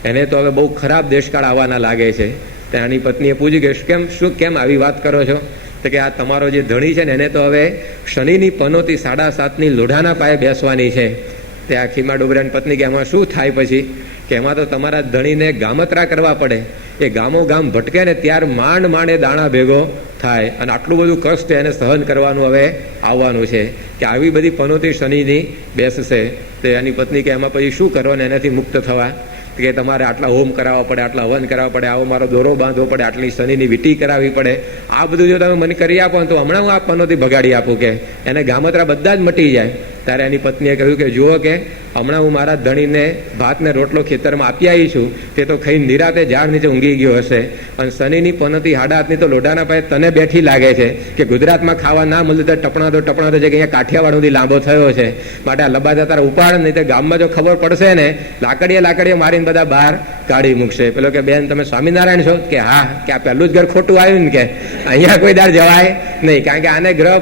એને તો હવે બહુ ખરાબ દેશકાળ આવવાના લાગે છે. તેની પત્નીએ પૂછ્યું કે કેમ આવી વાત કરો છો? તો કે આ તમારો જે ધણી છે ને એને તો હવે શનિની પનોતી 7.5ની લોઢાના પાયે બેસવાની છે. ત્યાં ખીમા ડોબરિયાની પત્ની કે એમાં શું થાય પછી? કે એમાં તો તમારા ધણીને ગામત્રા કરવા પડે. એ ગામો ગામ ભટકે ને ત્યાર માંડ દાણા ભેગો થાય અને આટલું બધું કષ્ટ એને સહન કરવાનું હવે આવવાનું છે કે આવી બધી પનોતી શનિની બેસશે. તો એની પત્ની કે એમાં પછી શું કરો ને એનાથી મુક્ત થવા? કે તમારે આટલા હોમ કરાવવા પડે, આટલા હવન કરાવવા પડે, આવો મારો દોરો બાંધવો પડે, આટલી શનિની વીંટી કરાવવી પડે. આ બધું જો તમે મને કરી આપો તો હમણાં હું આ પનોતી ભગાડી આપું કે એને ગામત્રા બધા જ મટી જાય. ત્યારે એની પત્નીએ કહ્યું કે જુઓ કે હમણાં હું મારા ધણીને ભાતને રોટલો ખેતરમાં આપી આવી છું, તે તો ખાઈ નિરાતે ઝાડ નીચે ઊંઘી ગયો હશે, અને શનિની પનોતી હાડા હાથની તો લોઢાના પાયે તને બેઠી લાગે છે કે ગુજરાતમાં ખાવા ના મળે તો ટપણા તો છે કે અહીંયા કાઠિયાવાડથી લાંબો થયો છે, માટે આ લબાદા તારા ઉપાડ. નહીં તો ગામમાં જો ખબર પડશે ને લાકડીએ મારીને બધા બહાર કાઢી મૂકશે. પેલો કે બેન તમે સ્વામિનારાયણ છો? કે હા. કે આ પહેલું જ ઘર ખોટું આવ્યું ને, કે અહીંયા કોઈ દાર જવાય નહીં, કારણ કે આને ગ્રહ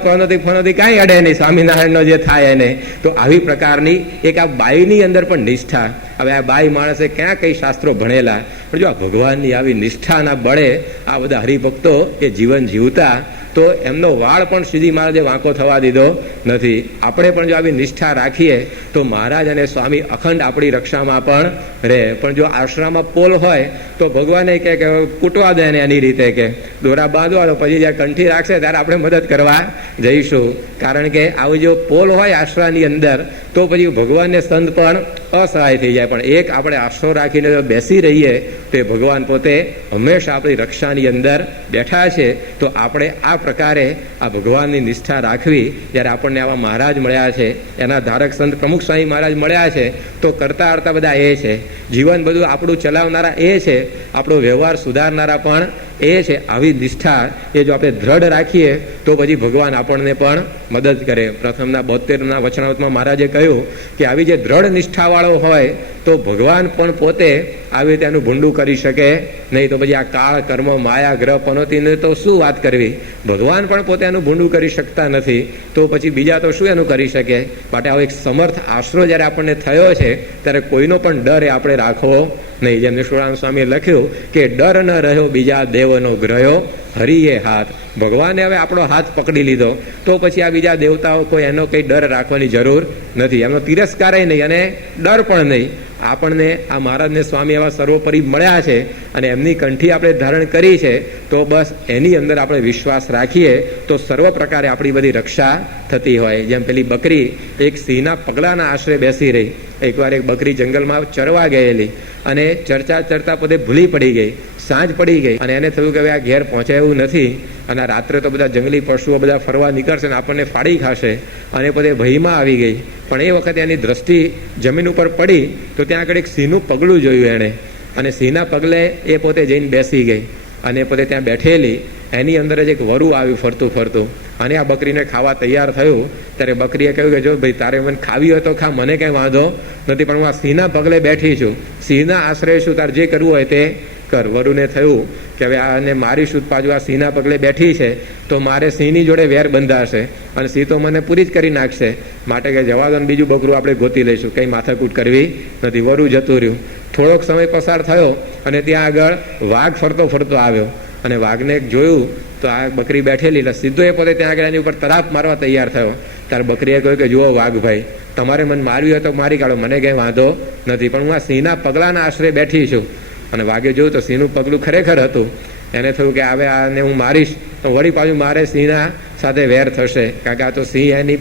ફનોતી કાંઈ અડે નહીં, સ્વામિનારાયણનો જે થાય એને. તો આવી પ્રકારની એક આ બાઈની અંદર પણ નિષ્ઠા. હવે આ બાઈ માણસે ક્યાં કઈ શાસ્ત્રો ભણેલા, પણ જો આ ભગવાનની આવી નિષ્ઠાના બળે આ બધા હરિભક્તો એ જીવન જીવતા, તો એમનો વાળ પણ શ્રીજી મહારાજે વાંકો થવા દીધો નથી. આપણે પણ જો આવી નિષ્ઠા રાખીએ તો મહારાજ અને સ્વામી અખંડ આપણી રક્ષામાં પણ રહે. પણ જો આશ્રમમાં પોલ હોય તો ભગવાને કે કૂટવા દે ને એની રીતે કે દોરા બાંધવા, તો પછી જ્યારે કંઠી રાખશે ત્યારે આપણે મદદ કરવા જઈશું. કારણ કે આવું જો પોલ હોય આશ્રમની અંદર તો પછી ભગવાનને સંત પણ અસહાય થઈ જાય. પણ એક આપણે આશરો રાખીને જો બેસી રહીએ તો ભગવાન પોતે હંમેશા આપણી રક્ષાની અંદર બેઠા છે. તો આપણે આ પ્રકારે આ ભગવાનની નિષ્ઠા રાખવી. જ્યારે આપણને આવા મહારાજ મળ્યા છે, એના ધારક સંત પ્રમુખ સ્વામી મહારાજ મળ્યા છે, તો કરતા હરતા બધા એ છે, જીવન બધું આપણું ચલાવનારા એ છે, આપણો વ્યવહાર સુધારનારા પણ એ છે. આવી નિષ્ઠા એ જો આપણે દ્રઢ રાખીએ તો પછી ભગવાન આપણને પણ મદદ કરે. પ્રથમના 72ના વચનામૃતમાં મહારાજે કહ્યું કે આવી જે દ્રઢ નિષ્ઠાવાળો હોય તો ભગવાન પણ પોતે આવી રીતે એનું ભૂંડું કરી શકે નહીં. તો પછી આ કાળ કર્મ માયા ગ્રહ પનોતીને તો શું વાત કરવી? ભગવાન પણ પોતે એનું ભૂંડું કરી શકતા નથી, તો પછી બીજા તો શું એનું કરી શકે? માટે આવો એક સમર્થ આશરો જ્યારે આપણને થયો છે ત્યારે કોઈનો પણ ડર એ આપણે રાખવો નહીં. જેમ નિષ્ઠાનંદ સ્વામીએ લખ્યું કે ડર ન રહ્યો બીજા દેવનો ગ્રહ્યો હરિએ હાથ. ભગવાને હવે આપણો હાથ પકડી લીધો તો પછી આ બીજા દેવતાઓ કોઈ એનો કંઈ ડર રાખવાની જરૂર નથી, એમનો તિરસ્કારે નહીં અને ડર પણ નહીં. આપણને આ મહારાજને સ્વામી એવા સર્વોપરી મળ્યા છે અને એમની કંઠી આપણે ધારણ કરી છે, તો બસ એની અંદર આપણે વિશ્વાસ રાખીએ તો સર્વ પ્રકારે આપણી બધી રક્ષા થતી હોય. જેમ પેલી બકરી એક સિંહના પગલાના આશરે બેસી રહી. એકવાર એક બકરી જંગલમાં ચરવા ગયેલી અને ચરતા પોતે ભૂલી પડી ગઈ. સાંજ પડી ગઈ અને એને થયું કે હવે આ ઘેર પહોંચાય એવું નથી અને રાત્રે તો બધા જંગલી પશુઓ બધા ફરવા નીકળશે ને આપણને ફાડી ખાશે, અને પોતે ભયમાં આવી ગઈ. પણ એ વખતે એની દ્રષ્ટિ જમીન ઉપર પડી તો ત્યાં આગળ એક સિંહનું પગલું જોયું એણે, અને સિંહના પગલે એ પોતે જઈને બેસી ગઈ અને પોતે ત્યાં બેઠેલી. એની અંદર જ એક વરુ આવ્યું ફરતું અને આ બકરીને ખાવા તૈયાર થયું. ત્યારે બકરીએ કહ્યું કે જો ભાઈ તારે મને ખાવી હોય તો ખા, મને કંઈ વાંધો નથી, પણ હું આ સિંહના પગલે બેઠી છું, સિંહના આશ્રય છું, તારે જે કરવું હોય તે કર. વરુને થયું કે હવે આને મારીશું પાછું, આ સિંહના પગલે બેઠી છે તો મારે સિંહની જોડે વેર બંધાશે અને સિંહ તો મને પૂરી જ કરી નાખશે, માટે કે જવા દો ને બીજું બકરું આપણે ગોતી લઈશું, કંઈ માથાકૂટ કરવી નથી. વરુ જતું રહ્યું. થોડોક સમય પસાર થયો અને ત્યાં આગળ વાઘ ફરતો ફરતો આવ્યો અને વાઘને જોયું તો આ બકરી બેઠેલી, એટલે સીધો એ પોતે ત્યાં આગળ એની ઉપર તરાપ મારવા તૈયાર થયો. ત્યારે બકરીએ કહ્યું કે જુઓ વાઘભાઈ, તમારે મને માર્યું હોય તો મારી કાઢો, મને કંઈ વાંધો નથી, પણ હું આ સિંહના પગલાના આશરે બેઠી છું. અને વાઘે જોયું તો સિંહનું પગલું ખરેખર હતું. એને થયું કે હવે આને હું મારીશ તો વળી પાછું મારે સિંહના સાથે વેર થશે, કારણ કે આ તો સિંહ એની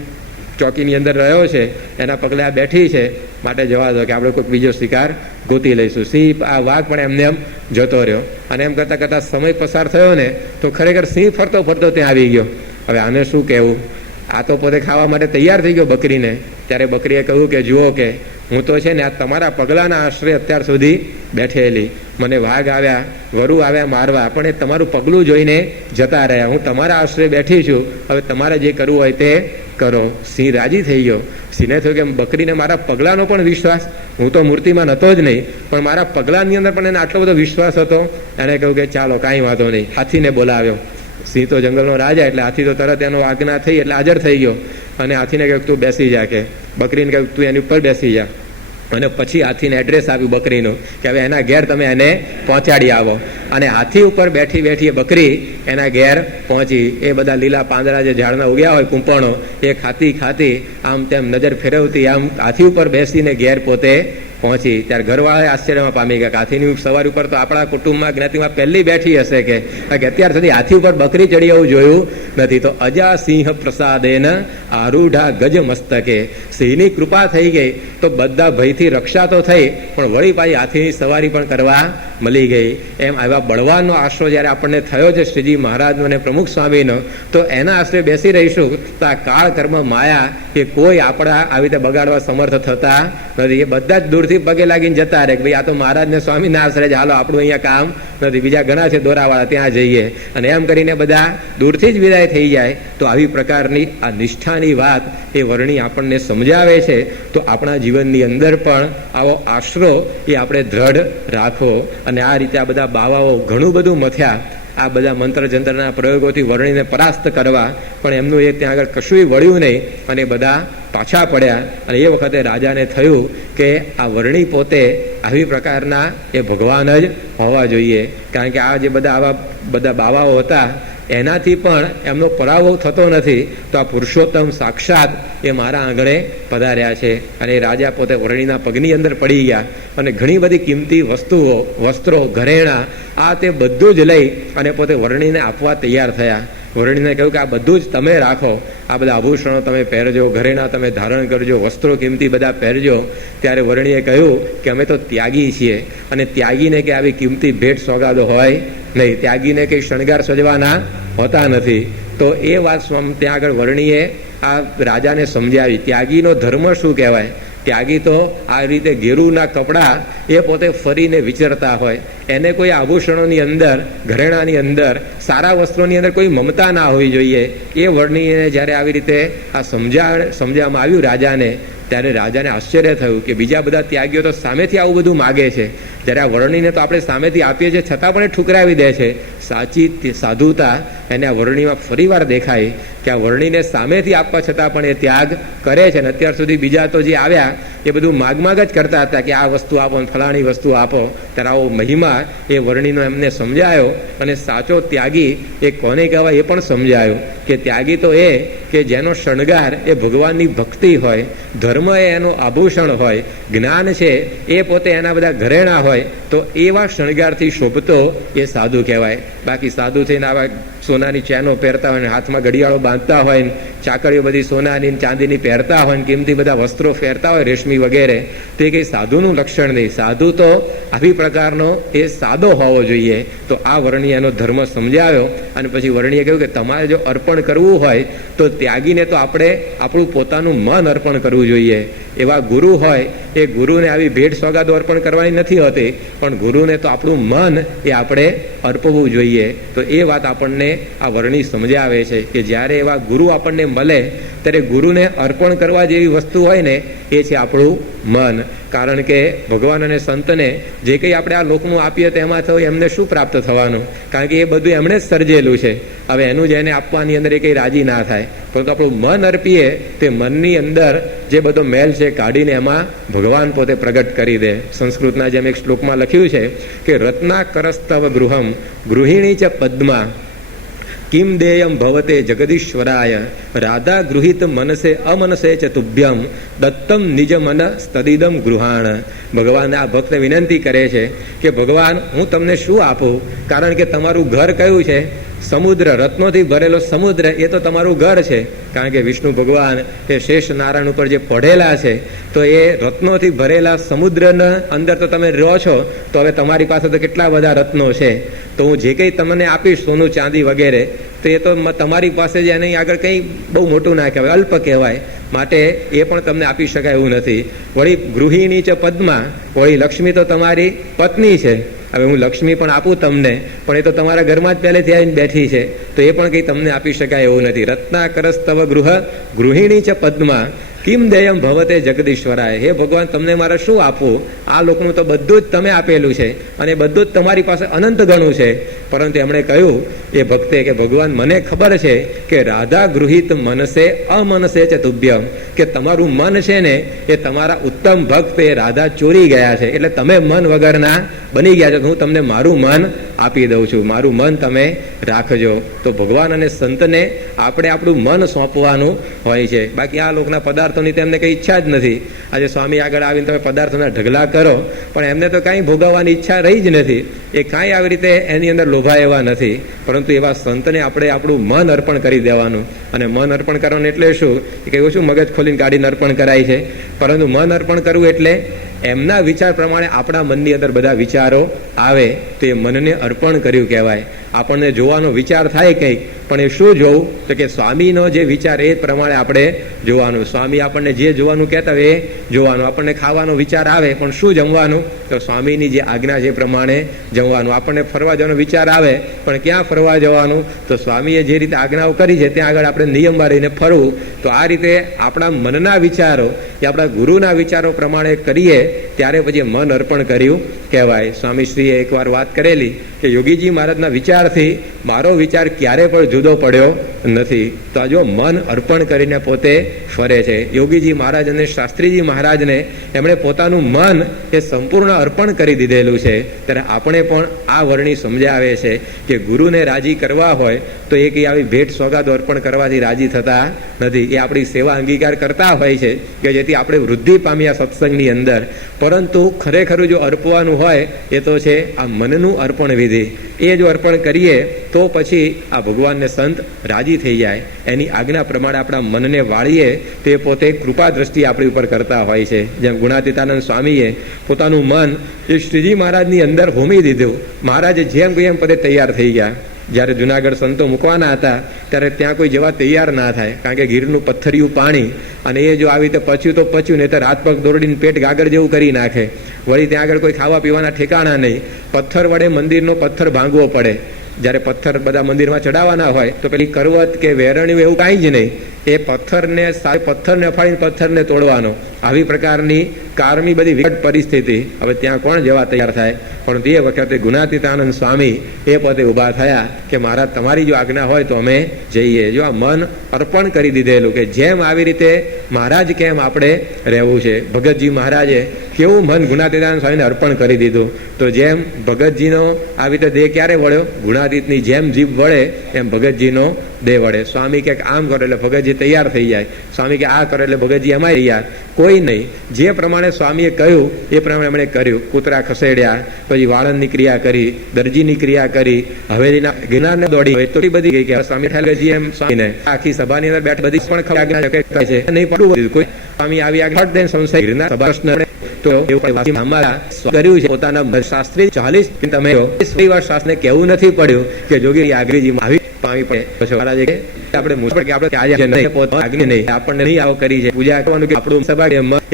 ચોકીની અંદર રહ્યો છે, એના પગલે આ બેઠી છે, માટે જવા દો કે આપણે કોઈક બીજો શિકાર ગોતી લઈશું. સિંહ આ વાઘ પણ એમને એમ જતો રહ્યો. અને એમ કરતાં કરતાં સમય પસાર થયો ને તો ખરેખર સિંહ ફરતો ફરતો ત્યાં આવી ગયો. હવે આને શું કહેવું? આ તો પોતે ખાવા માટે તૈયાર થઈ ગયો બકરીને. ત્યારે બકરીએ કહ્યું કે જુઓ કે હું તો છે ને આ તમારા પગલાના આશરે અત્યાર સુધી બેઠેલી, મને વાઘ આવ્યા, વરુ આવ્યા મારવા, પણ એ તમારું પગલું જોઈને જતા રહ્યા. હું તમારા આશરે બેઠી છું, હવે તમારે જે કરવું હોય તે કરો. સિંહ રાજી થઈ ગયો. સિંહને થયું કે બકરીને મારા પગલાનો પણ વિશ્વાસ, હું તો મૂર્તિમાં નહોતો જ નહીં, પણ મારા પગલાની અંદર પણ એને આટલો બધો વિશ્વાસ હતો. એને કહ્યું કે ચાલો કાંઈ વાંધો નહીં. હાથીને બોલાવ્યો. સિંહ તો જંગલનો રાજા, એટલે હાથી તો તરત એનો આજ્ઞા થઈ એટલે હાજર થઈ ગયો. અને હાથીને કહ્યું તું બેસી જા, કે બકરીને કહ્યું તું એની ઉપર બેસી જા. અને પછી હાથીને એડ્રેસ આપ્યું બકરીનું કે હવે એના ઘેર તમે એને પહોંચાડી આવો. અને હાથી ઉપર બેઠી બેઠી બકરી એના ઘેર પહોંચી. એ બધા લીલા પાંદડા જે ઝાડના ઉગ્યા હોય કૂંપણો એ ખાતી ખાતી આમ તેમ નજર ફેરવતી આમ હાથી ઉપર બેસીને ઘેર પોતે પહોંચી. ત્યારે ઘરવાળા આશ્ચર્યમાં પામી ગયા કે હાથીની સવારી ઉપર તો આપણા કુટુંબમાં જ્ઞાતિમાં પહેલી બેઠી હશે, કે અત્યાર સુધી હાથી ઉપર બકરી ચડી એવું જોયું નથી. તો અજા સિંહ પ્રસાદેન આરૂઢા ગજ મસ્તકે, સિંહની કૃપા થઈ ગઈ તો બધા ભયથી રક્ષા તો થઈ, પણ વળી પાછી હાથીની સવારી પણ કરવા મળી ગઈ. એમ આવા બળવાનનો આશરો જ્યારે આપણને થયો છે શ્રીજી મહારાજનો અને પ્રમુખ સ્વામીનો, તો એના આશરે બેસી રહીશું તો આ કાળ કર્મ માયા કે કોઈ આપણા આવી રીતે બગાડવા સમર્થ થતા નથી. એ બધા જ દૂરથી પગે લાગીને જતા રહે કે ભાઈ આ તો મહારાજ ને સ્વામી ના આશરે જ, હાલો આપણું અહીંયા કામ નથી, બીજા ઘણા છે દોરાવાળા, ત્યાં જઈએ. અને એમ કરીને બધા દૂરથી જ વિદાય થઈ જાય. તો આવી પ્રકારની આ નિષ્ઠાની વાત એ વર્ણી આપણને સમજાવે છે. તો આપણા જીવનની અંદર પણ આવો આશરો એ આપણે દ્રઢ રાખવો. અને આ રીતે આ બધા બાવાઓ ઘણું બધું મથ્યા, આ બધા મંત્ર જંત્રના પ્રયોગોથી વર્ણીને પરાસ્ત કરવા, પણ એમનું એ ત્યાં આગળ કશુંય વળ્યું નહીં અને બધા પાછા પડ્યા. અને એ વખતે રાજાને થયું કે આ વર્ણી પોતે આવી પ્રકારના એ ભગવાન જ હોવા જોઈએ, કારણ કે આ જે બધા આવા બધા બાવાઓ હતા એનાથી પણ એમનો પરાભવ થતો નથી. તો આ પુરુષોત્તમ સાક્ષાત એ મારા આંગણે પધાર્યા છે. અને રાજા પોતે વર્ણીના પગની અંદર પડી ગયા અને ઘણી બધી કિંમતી વસ્તુઓ, વસ્ત્રો, ઘરેણા આ તે બધું જ લઈ અને પોતે વર્ણીને આપવા તૈયાર થયા. વર્ણીને કહ્યું કે આ બધું જ તમે રાખો, આ બધા આભૂષણો તમે પહેરજો, ઘરેણા તમે ધારણ કરજો, વસ્ત્રો કિંમતી બધા પહેરજો. ત્યારે વર્ણીએ કહ્યું કે અમે તો ત્યાગી છીએ અને ત્યાગીને કે આવી કિંમતી ભેટ સોગાદો હોય નહીં, ત્યાગીને કંઈ શણગાર સજવાના હોતા નથી. તો એ વાત ત્યાં આગળ વર્ણીએ આ રાજાને સમજાવી. ત્યાગીનો ધર્મ શું કહેવાય? ત્યાગી તો આ રીતે ઘેરુના કપડાં એ પોતે ફરીને વિચરતા હોય, એને કોઈ આભૂષણોની અંદર, ઘરેણાની અંદર, સારા વસ્ત્રોની અંદર કોઈ મમતા ના હોવી જોઈએ. એ વર્ણીને જ્યારે આવી રીતે આ સમજાવવામાં આવ્યું રાજાને, ત્યારે રાજાને આશ્ચર્ય થયું કે બીજા બધા ત્યાગીઓ તો સામેથી આવું બધું માગે છે, જ્યારે આ વર્ણીને તો આપણે સામેથી આપીએ છીએ છતાં પણ એ ઠુકરાવી દે છે. સાચી સાધુતા એને આ વર્ણીમાં ફરીવાર દેખાય કે આ વર્ણીને સામેથી આપવા છતાં પણ એ ત્યાગ કરે છે. અને અત્યાર સુધી બીજા તો જે આવ્યા એ બધું માગ જ કરતા હતા કે આ વસ્તુ આપો, ફલાણી વસ્તુ આપો. ત્યારે આવો મહિમા એ વર્ણીનો એમને સમજાયો. અને સાચો ત્યાગી એ કોને કહેવાય એ પણ સમજાયું કે ત્યાગી તો એ કે જેનો શણગાર એ ભગવાનની ભક્તિ હોય, ધર્મ એ એનું આભૂષણ હોય, જ્ઞાન છે એ પોતે એના બધા ઘરેણા હોય, તો એવા શણગારથી શોભતો એ સાધુ કહેવાય. બાકી સાધુ થઈને આવા સોનાની ચેનો પહેરતા હોય, હાથમાં ઘડિયાળો બાંધતા હોય, ચાકડીઓ બધી સોનાની ચાંદીની પહેરતા હોય, કિંમતી બધા વસ્ત્રો પહેરતા હોય, રેશમી વગેરે, તો એ કંઈ સાધુનું લક્ષણ નહીં. સાધુ તો આવી પ્રકારનો એ સાદો હોવો જોઈએ. તો આ વર્ણીએ એનો ધર્મ સમજાવ્યો. અને પછી વર્ણીએ કહ્યું કે તમારે જો અર્પણ કરવું હોય તો ત્યાગીને તો આપણે આપણું પોતાનું મન અર્પણ કરવું જોઈએ. એવા ગુરુ હોય એ ગુરુને આવી ભેટ સોગાદો અર્પણ કરવાની નથી હોતી, પણ ગુરુને તો આપણું મન એ આપણે અર્પવું જોઈએ. તો એ વાત આપણને આ વર્ણી સમજાવે છે કે જ્યારે એવા ગુરુ આપણને મળે ત્યારે ગુરુને અર્પણ કરવા જેવી વસ્તુ હોય ને એ છે આપણું મન. કારણ કે ભગવાન અને સંતને જે કંઈ આપણે આ લોકનું આપીએ તેમાં તો એમને શું પ્રાપ્ત થવાનું? કારણ કે એ બધું એમણે જ સર્જેલું છે. હવે એનું જ એને આપવાની અંદર એ કંઈ રાજી ના થાય. પરંતુ આપણું મન અર્પીએ તે મનની અંદર જે બધો મેલ છે કાઢીને એમાં ભગવાન પોતે પ્રગટ કરી દે. સંસ્કૃતના જેમ એક શ્લોકમાં લખ્યું છે કે રત્ના કરસ્તવ ગૃહમ ગૃહિણી ચ પદ્મા કિમ દેયમ ભવતે જગદીશ્વરાય રાધા ગૃહિત મનસે અમનસે ચ તુભ્યમ દત્તમ નિજ મન સ્તદિદમ ગૃહાણ. ભગવાન આ ભક્તને વિનંતી કરે છે કે ભગવાન હું તમને શું આપું? કારણ કે તમારું ઘર કયું છે? સમુદ્ર, રત્નોથી ભરેલો સમુદ્ર એ તો તમારું ઘર છે. કારણ કે વિષ્ણુ ભગવાન એ શેષ નારાયણ ઉપર જે પઢેલા છે તો એ રત્નોથી ભરેલા સમુદ્રના અંદર તો તમે રહો છો. તો હવે તમારી પાસે તો કેટલા બધા રત્નો છે. તો હું જે કંઈ તમને આપીશ સોનું ચાંદી વગેરે તો એ તો તમારી પાસે જ એની આગળ કંઈ બહુ મોટું ના કહેવાય, અલ્પ કહેવાય. માટે એ પણ તમને આપી શકાય એવું નથી. વળી ગૃહિણી ચ પદ્મા, વળી લક્ષ્મી તો તમારી પત્ની છે. હવે હું લક્ષ્મી પણ આપું તમને, પણ એ તો તમારા ઘરમાં જ પહેલેથી આવીને બેઠી છે. તો એ પણ કંઈ તમને આપી શકાય એવું નથી. રત્ના કરસ્તવ ગૃહિણી ચ પદ્મા કિમ દેયમ ભવતે જગદીશ્વરાય. હે ભગવાન, તમને મારે શું આપવું? આ લોકનું તો બધું જ તમે આપેલું છે અને બધું જ તમારી પાસે અનંત ગણું છે. પરંતુ એમણે કહ્યું એ ભક્તે કે ભગવાન મને ખબર છે કે રાધા ગૃહિત મનસે અમનસે ચ તુભ્યમ, કે તમારું મન છે ને એ તમારા ઉત્તમ ભક્ત એ રાધા ચોરી ગયા છે. એટલે તમે મન વગરના બની ગયા છો. હું તમને મારું મન આપી દઉં છું, મારું મન તમે રાખજો. તો ભગવાન અને સંતને આપણે આપણું મન સોંપવાનું હોય છે. બાકી આ લોકના પદાર્થોની તેમને કંઈ ઈચ્છા જ નથી. આજે સ્વામી આગળ આવીને તમે પદાર્થોના ઢગલા કરો, પણ એમને તો કાંઈ ભોગવવાની ઈચ્છા રહી જ નથી. એ કાંઈ આવી રીતે એની અંદર લોભા એવા નથી. પરંતુ એવા સંતને આપણે આપણું મન અર્પણ કરી દેવાનું. અને મન અર્પણ કરવાનું એટલે શું? કે એવું શું મગજ ખોલીને કાઢીને અર્પણ કરાય છે? પરંતુ મન અર્પણ કરવું એટલે એમના વિચાર પ્રમાણે આપણા મનની અંદર બધા વિચારો આવે તો એ મનને અર્પણ કર્યું કહેવાય. આપણને જોવાનો વિચાર થાય કંઈક, પણ એ શું જોવું? તો કે સ્વામીનો જે વિચાર એ પ્રમાણે આપણે જોવાનું. સ્વામી આપણને જે જોવાનું કહેતા હોય એ જોવાનું. આપણને ખાવાનો વિચાર આવે, પણ શું જમવાનું? તો સ્વામીની જે આજ્ઞા છે એ પ્રમાણે જમવાનું. આપણને ફરવા જવાનો વિચાર આવે, પણ ક્યાં ફરવા જવાનું? તો સ્વામીએ જે રીતે આજ્ઞાઓ કરી છે ત્યાં આગળ આપણે નિયમમાં રહીને ફરવું. તો આ રીતે આપણા મનના વિચારો એ આપણા ગુરુના વિચારો પ્રમાણે કરીએ ત્યારે પછી મન અર્પણ કર્યું કહેવાય. સ્વામીશ્રીએ એકવાર વાત કરેલી કે યોગીજી મહારાજના વિચારથી મારો વિચાર ક્યારે પણ જુદો પડ્યો નથી. તો આ જો મન અર્પણ કરીને પોતે ફરે છે. યોગીજી મહારાજ અને શાસ્ત્રીજી મહારાજને એમણે પોતાનું મન એ સંપૂર્ણ અર્પણ કરી દીધેલું છે. ત્યારે આપણે પણ આ વર્ણી સમજાવે છે કે ગુરુને રાજી કરવા હોય તો એ કંઈ આવી ભેટ સોગાદો અર્પણ કરવાથી રાજી થતા નથી. એ આપણી સેવા અંગીકાર કરતા હોય છે કે જેથી આપણે વૃદ્ધિ પામ્યા સત્સંગની અંદર. પરંતુ ખરેખર જો અર્પવાનું હોય એ તો છે આ મનનું અર્પણ વિધિ. એ જો અર્પણ કરીએ તો પછી આ ભગવાનને સંત રાજી થઈ જાય. એની આજ્ઞા પ્રમાણે આપણા મનને વાળીએ તે પોતે કૃપા દ્રષ્ટિ આપણી ઉપર કરતા હોય છે. જેમ ગુણાતીતાનંદ સ્વામીએ પોતાનું મન એ શ્રીજી મહારાજની અંદર હોમી દીધું. મહારાજે જેમ કહ્યું એમ પદે તૈયાર થઈ ગયા. જ્યારે જુનાગઢ સંતો મૂકવાના હતા ત્યારે ત્યાં કોઈ જવા તૈયાર ના થાય. કારણ કે ગીરનું પથ્થરિયું પાણી, અને એ જો આવી રીતે પચ્યું તો પચ્યું, નહીં તો હાથ પગ દોરડીને પેટ ગાગર જેવું કરી નાખે. વળી ત્યાં આગળ કોઈ ખાવા પીવાના ઠેકાણા નહીં. પથ્થર વડે મંદિરનો પથ્થર ભાંગવો પડે. જ્યારે પથ્થર બધા મંદિરમાં ચડાવવાના હોય તો પેલી કરવત કે વેરણ્યું એવું કાંઈ જ નહીં. એ પથ્થરને અફાડીને પથ્થરને તોડવાનો. આવી પ્રકારની કારની બધી વિકટ પરિસ્થિતિ. હવે ત્યાં કોણ જવા તૈયાર થાય? પણ તે વખતે ગુણાતીતાનંદ સ્વામી એ પોતે ઊભા થયા કે મહારાજ તમારી જો આજ્ઞા હોય તો અમે જઈએ. જો આ મન અર્પણ કરી દીધેલું કે જેમ આવી રીતે મહારાજ કેમ આપણે રહેવું છે. ભગતજી મહારાજે કેવું મન ગુણાતીતાનંદ સ્વામીને અર્પણ કરી દીધું. તો જેમ ભગતજીનો આવી રીતે દેહ ક્યારે વળ્યો? ગુણાતીતની જેમ જીભ વળે એમ ભગતજીનો દેહ વળે. સ્વામી કે આમ કરો એટલે ભગતજી તૈયાર થઈ જાય. સ્વામી કે આ કરો એટલે ભગતજી એમાં તૈયાર. કોઈ નહીં. જે પ્રમાણે સ્વામીએ કહ્યું એ પ્રમાણે એમણે કર્યું. કૂતરા ખસેડ્યા, પછી વાળંદની ક્રિયા કરી, દરજીની ક્રિયા કરી, હવેલીના ગિરનારને દોડી એટલી બધી ગઈ કે સ્વામી ઠાલજી એમ સ્વામીને આખી સભાની અંદર બેઠ બધી પણ કહે છે નહીં પડવું. કોઈ સ્વામી આવી આગળ સંશય ગિરનાર સભા તો અમારા કર્યું છે પોતાના શાસ્ત્રી 40 તમે શાસ્ત્રને કહેવું નથી પડ્યું કે જોગી આગળજી આવી પામી પડે. પછી મહારાજે આપણે મુશ્કેલ કે આપણે આજે નહીં આજ્ઞા નહીં આપણને નહીં આવો કરી છે પૂજા કરવાનું કે આપણું સભા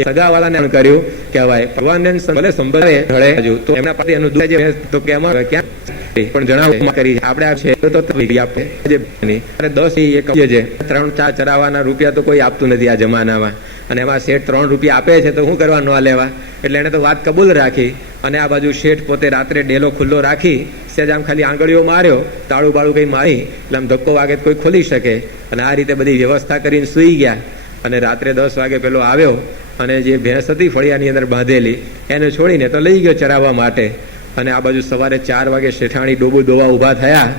સગાવાળાને કર્યું કહેવાય. ભગવાનને ભલે સંભાળે હજુ તો એમના પાસે એનું દુઃખ તો કે ક્યાં પણ જણાવો કરી આપણે આ છે તો આપે 10 છે 3-4 ચરાવવાના રૂપિયા તો કોઈ આપતું નથી આ જમાનામાં, અને એમાં શેઠ 3 રૂપિયા આપે છે તો શું કરવા ન લેવા. એટલે એને તો વાત કબૂલ રાખી, અને આ બાજુ શેઠ પોતે રાત્રે ડેલો ખુલ્લો રાખી, સહેજ આમ ખાલી આંગળીઓ માર્યો, તાળું બાળું કઈ મારી એટલે આમ ધક્કો વાગે કોઈ ખોલી શકે, અને આ રીતે બધી વ્યવસ્થા કરીને સૂઈ ગયા. અને રાત્રે 10 વાગે પેલો આવ્યો, અને જે ભેંસ હતી ફળિયાની અંદર બાંધેલી એને છોડીને તો લઈ ગયો ચરાવવા માટે. અને આ બાજુ સવારે 4 વાગે શેઠાણી ડોબું દોવા ઊભા થયા,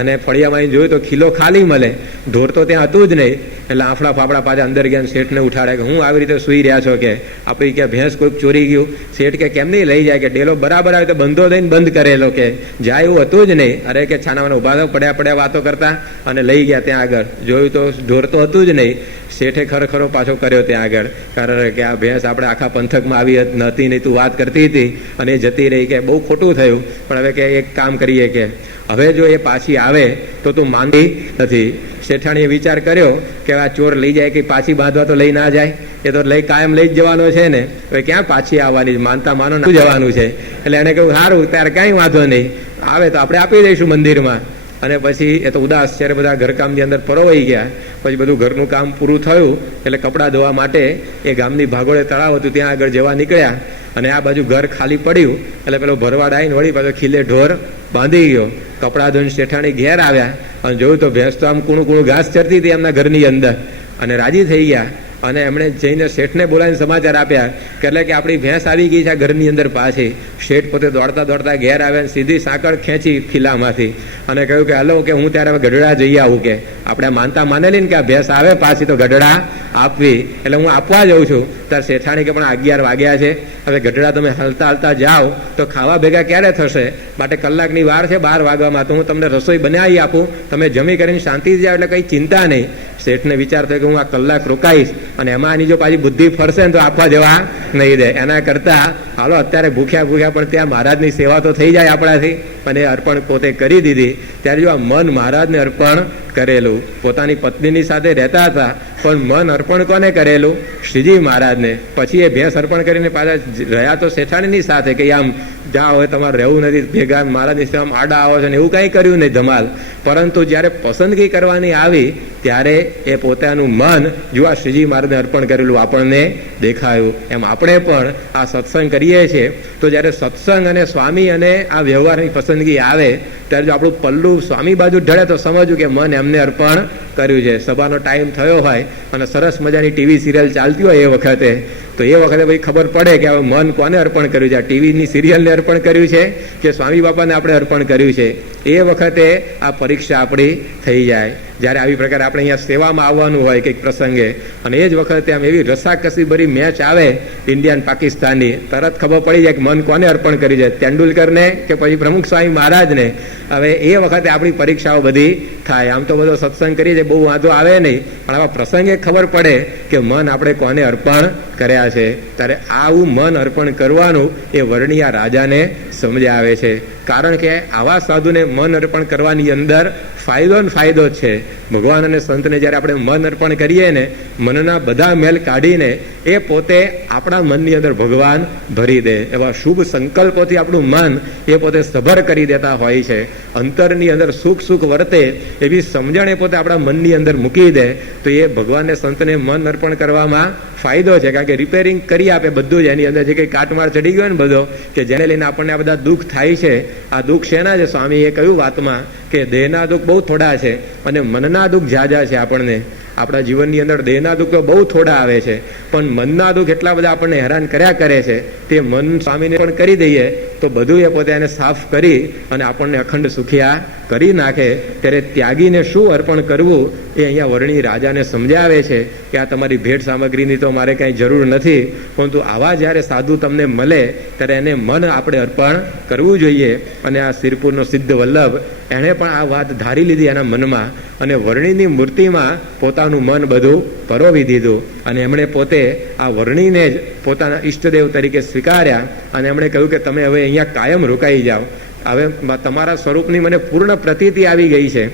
અને ફળિયામાં જોયું તો ખીલો ખાલી મળે, ઢોર તો ત્યાં હતું જ નહીં. એટલે આફડા ફાફડા પાછા અંદર ગયા, શેઠને ઉઠાડે કે હું આવી રીતે સૂઈ રહ્યા છો, કે આપણી કે ભેંસ કોઈક ચોરી ગયું. શેઠ કે કેમ નહીં લઈ જાય, કે ડેલો બરાબર આવે તો બંધો દઈને બંધ કરેલો, કે જાય એવું હતું જ નહીં. અરે કે છાનામાં ઉભા પડ્યા વાતો કરતા, અને લઈ ગયા ત્યાં આગળ. જોયું તો ઢોર તો હતું જ નહીં. શેઠે ખરેખરો પાછો કર્યો ત્યાં આગળ, કારણ કે આ ભેંસ આપણે આખા પંથકમાં આવી નથી નહીં, તું વાત કરતી હતી અને એ જતી રહી, કે બહુ ખોટું થયું. પણ હવે કે એક કામ કરીએ, કે હવે જો એ પાછી આવે તો તું માનતી નથી. શેઠાણીએ વિચાર કર્યો કે આ ચોર લઈ જાય કે પાછી બાંધવા તો લઈ ના જાય, એ તો લઈ કાયમ લઈ જ જવાનો છે ને, હવે ક્યાં પાછી આવવાની, માનતા માનો જવાનું છે. એટલે એને કહ્યું સારું ત્યારે કાંઈ વાંધો નહીં, આવે તો આપણે આપી દઈશું મંદિરમાં. અને પછી એ તો ઉદાસ છે, બધા ઘરકામની અંદર પરોવાઈ ગયા. પછી બધું ઘરનું કામ પૂરું થયું એટલે કપડાં ધોવા માટે એ ગામની ભાગોળે તળાવ હતું ત્યાં આગળ જવા નીકળ્યા. અને આ બાજુ ઘર ખાલી પડ્યું એટલે પેલો ભરવાડ આવીને વળી પાછો ખીલે ઢોર બાંધી ગયો. કપડાં ધોઈને શેઠાણી ઘેર આવ્યા, અને જોયું તો ભેંસ તો આમ કૂણું કૂણું ઘાસ ચરતી હતી એમના ઘરની અંદર, અને રાજી થઈ ગયા. અને એમણે જઈને શેઠને બોલાવીને સમાચાર આપ્યા કે એટલે કે આપણી ભેંસ આવી ગઈ છે આ ઘરની અંદર પાછી. શેઠ પોતે દોડતા દોડતા ઘેર આવ્યા, સીધી સાંકળ ખેંચી ખીલામાંથી, અને કહ્યું કે હલો, કે હું ત્યારે ગઢડા જઈ આવું, કે આપણે માનતા માનેલી ને કે આ ભેંસ આવે પાછી તો ગઢડા આપવી, એટલે હું આપવા જાઉં છું. ત્યારે શેઠાણી કે પણ 11 વાગ્યા છે, હવે ગઢડા તમે હલતા હાલતા જાઓ તો ખાવા ભેગા ક્યારે થશે, માટે કલાકની વાર છે 12 વાગવામાં, તો હું તમને રસોઈ બનાવી આપું, તમે જમી કરીને શાંતિથી જાઓ, એટલે કંઈ ચિંતા નહીં. શેઠને વિચાર થયો કે હું આ કલાક રોકાઈશ, અને એમાં આની જો પાછી બુદ્ધિ ફરશે ને તો આપવા જવા નહીં દે. એના કરતા હાલો અત્યારે ભૂખ્યા પણ ત્યાં મહારાજની સેવા તો થઈ જાય આપણાથી. અને અર્પણ પોતે કરી દીધી. ત્યારે જો આ મન મહારાજને અર્પણ કરેલું, પોતાની પત્નીની સાથે રહેતા હતા પણ મન અર્પણ કોને કરેલું? શ્રીજી મહારાજને. પછી એ ભેંસ અર્પણ કરીને પાછા રહ્યા તો શેઠાણીની સાથે, કે આમ જા હવે તમારે રહેવું નથી ભેગા, મહારાજની સેવામાં આડા આવો છો ને એવું કંઈ કર્યું નહીં ધમાલ. પરંતુ જ્યારે પસંદગી કરવાની આવી ત્યારે એ પોતાનું મન જો આ શ્રીજી મહારાજને અર્પણ કરેલું આપણને દેખાયું. એમ આપણે પણ આ સત્સંગ કરીએ છીએ તો જ્યારે સત્સંગ અને સ્વામી અને આ વ્યવહારની પસંદગી આવે ત્યારે જો આપણું પલ્લું સ્વામી બાજુ ઢળે તો સમજવું કે મન એમને અર્પણ કર્યું છે. સભાનો ટાઈમ થયો હોય અને સરસ મજાની ટીવી સિરિયલ ચાલતી હોય એ વખતે, તો એ વખતે ભાઈ ખબર પડે કે હવે મન કોને અર્પણ કર્યું છે, ટીવીની સિરિયલને અર્પણ કર્યું છે કે સ્વામી બાપાને આપણે અર્પણ કર્યું છે. એ વખતે આ પરીક્ષા આપણી થઈ જાય. જ્યારે આવી પ્રકારે આપણે અહીંયા સેવામાં આવવાનું હોય કંઈક પ્રસંગે, અને એ જ વખતે આમ એવી રસાકસી ભરી મેચ આવે ઇન્ડિયન પાકિસ્તાનની, તરત ખબર પડી જાય કે મન કોને અર્પણ કર્યું છે, તેંડુલકરને કે પછી પ્રમુખ સ્વામી મહારાજને. હવે એ વખતે આપણી પરીક્ષાઓ બધી થાય. આમ તો બધો સત્સંગ કરીએ છીએ, બહુ વાંધો આવે નહીં, પણ આવા પ્રસંગે ખબર પડે કે મન આપણે કોને અર્પણ કર્યા છે. ત્યારે આવું મન અર્પણ કરવાનું એ વર્ણિયા રાજાને સમજ્યા આવે છે. કારણ કે આવા સાધુને મન અર્પણ કરવાની અંદર ફાયદો જ છે. ભગવાન અને સંતને જ્યારે આપણે મન અર્પણ કરીએ ને, મનના બધા મેલ કાઢીને એ પોતે આપણા મનની અંદર ભગવાન ભરી દે. એવા શુભ સંકલ્પોથી આપણું મન એ પોતે સભર કરી દેતા હોય છે. અંતરની અંદર સુખ વર્તે એવી સમજણ એ પોતે આપણા મનની અંદર મૂકી દે તો એ ભગવાનને સંતને મન અર્પણ કરવામાં ફાયદો છે. કારણ કે રિપેરિંગ કરી આપે બધું જ. એની અંદર જે કંઈ કાટમાળ ચડી ગયો ને બધો, કે જેને લઈને આપણને આ બધા દુઃખ થાય છે, આ દુઃખ શેના છે? સ્વામીએ કહ્યું વાતમાં કે દેહના દુઃખ બહુ થોડા છે અને મનના દુઃખ ઝાઝા છે. આપણને આપણા જીવનની અંદર દેહના દુઃખ તો બહુ થોડા આવે છે, પણ મનના દુઃખ એટલા બધા આપણને હેરાન કર્યા કરે છે. તે મન સ્વામીને પણ કરી દઈએ તો બધું એ પોતે એને સાફ કરી અને આપણને અખંડ સુખિયા કરી નાખે. ત્યારે ત્યાગીને શું અર્પણ કરવું એ અહીંયા વર્ણી રાજાને સમજાવે છે કે આ તમારી ભેટ સામગ્રીની તો મારે કાંઈ જરૂર નથી, પરંતુ આવા જ્યારે સાધુ તમને મળે ત્યારે એને મન આપણે અર્પણ કરવું જોઈએ. અને આ સિરપુરનો સિદ્ધ વલ્લભ એણે પણ આ વાત ધારી લીધી એના મનમાં, અને વર્ણીની મૂર્તિમાં પોતાનું મન બધું પરોવી દીધું. અને એમણે પોતે આ વર્ણીને જ પોતાના ઈષ્ટદેવ તરીકે સ્વીકાર્યા. અને એમણે કહ્યું કે તમે હવે અહીંયા કાયમ રોકાઈ જાઓ. હવે તમારા સ્વરૂપની મને પૂર્ણ પ્રતીતિ આવી ગઈ છે.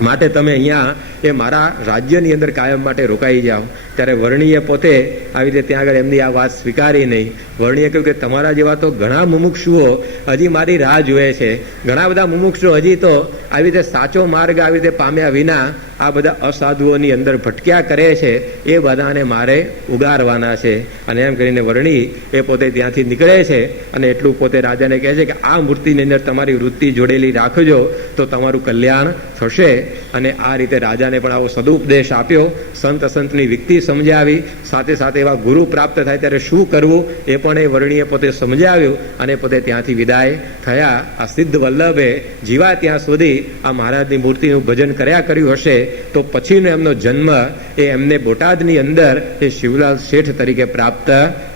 માટે તમે અહીંયા એ મારા રાજ્યની અંદર કાયમ માટે રોકાઈ જાઓ. ત્યારે વર્ણીએ પોતે આવી રીતે ત્યાં આગળ એમની આ વાત સ્વીકારી નહીં. વર્ણીએ કહ્યું કે તમારા જેવા તો ઘણા મુમુક્ષુઓ હજી મારી રાહ જુએ છે. ઘણા બધા મુમુક્ષુઓ હજી તો આવી રીતે સાચો માર્ગ આવી રીતે પામ્યા વિના આ બધા અસાધુઓની અંદર ભટક્યા કરે છે. એ બધાને મારે ઉગારવાના છે. અને એમ કરીને વર્ણી એ પોતે ત્યાંથી નીકળે છે અને એટલું પોતે રાજાને કહે છે કે આ મૂર્તિની અંદર તમારી વૃત્તિ જોડેલી રાખજો તો તમારું કલ્યાણ થશે. અને આ રીતે રાજાને પણ આવો સદુપદેશ આપ્યો, સંત અસંતની વ્યક્તિ સમજાવી, સાથે સાથે એવા ગુરુ પ્રાપ્ત થાય ત્યારે શું કરવું એ પણ એ વર્ણીએ પોતે સમજાવ્યું અને પોતે ત્યાંથી વિદાય થયા. આ સિદ્ધ વલ્લભે જીવા ત્યાં સુધી આ મહારાજની મૂર્તિનું ભજન કર્યું હશે તો પછીનો એમનો જન્મ એ એમને બોટાદની અંદર એ શિવલાલ શેઠ તરીકે પ્રાપ્ત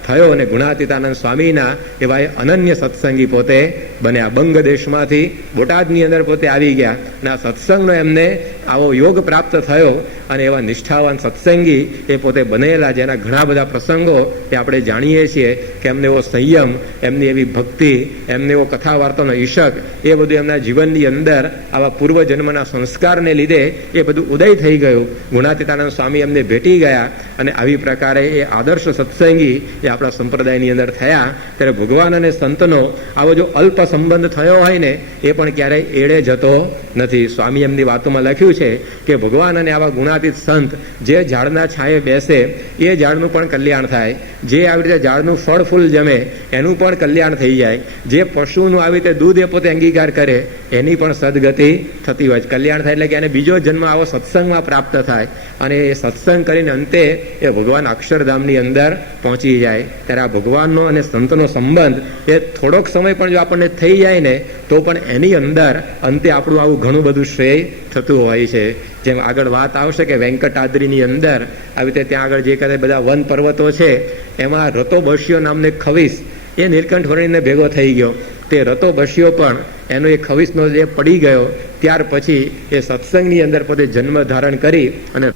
થયો. અને ગુણાતીતાનંદ સ્વામીના એવા અનન્ય સત્સંગી પોતે બન્યા. બંગ દેશમાંથી બોટાદની અંદર પોતે આવી ગયા અને આ સત્સંગનો એમને આવો યોગ પ્રાપ્ત થયો અને એવા નિષ્ઠાવાન સત્સંગી એ પોતે બનેલા, જેના ઘણા બધા પ્રસંગો એ આપણે જાણીએ છીએ કે એમને એવો સંયમ, એમની એવી ભક્તિ, એમને એવો કથા વાર્તાનો ઈશક, એ બધું એમના જીવનની અંદર આવા પૂર્વજન્મના સંસ્કારને લીધે એ બધું ઉદય થઈ ગયું. ગુણાતીતાનંદ સ્વામી એમને ભેટી ગયા અને આવી પ્રકારે એ આદર્શ સત્સંગી એ આપણા સંપ્રદાયની અંદર થયા. ત્યારે ભગવાન અને સંતનો આવો જો અલ્પ સંબંધ થયો હોય ને એ પણ ક્યારેય એળે જતો નથી. સ્વામી એમની વાતોમાં લખ્યું છે કે ભગવાન અને આવા ગુણાતીત સંત જે ઝાડના છાંયે બેસે એ ઝાડનું પણ કલ્યાણ થાય, જે આવી રીતે ઝાડનું ફળ ફૂલ જમે એનું પણ કલ્યાણ થઈ જાય, જે પશુનું આવી રીતે દૂધ એ પોતે અંગીકાર કરે એની પણ સદગતિ થતી હોય. કલ્યાણ થાય એટલે કે એને બીજો જન્મ આવો સત્સંગમાં પ્રાપ્ત થાય અને એ સત્સંગ કરીને અંતે એ ભગવાન અક્ષરધામની અંદર પહોંચી જાય. ત્યારે આ ભગવાનનો અને સંતનો સંબંધ એ થોડોક સમય પણ જો આપણને થઈ જાય ને તો પણ એની અંદર અંતે આપણું આવું ઘણું બધું શ્રેય થતું હોય છે. જેમ આગળ વાત આવશે કે વેંકટાદ્રીની અંદર આવી રીતે ત્યાં આગળ જે કદાચ બધા વન પર્વતો છે એમાં રતો બસ્યો નામને ખવીસ એ નીલકંઠ વર્ણીને ભેગો થઈ ગયો. તે રતો બસ્યો પણ એનો એ ખવીસનો જે પડી ગયો ત્યાર પછી એ સત્સંગની અંદર પોતે જન્મ ધારણ કરી અને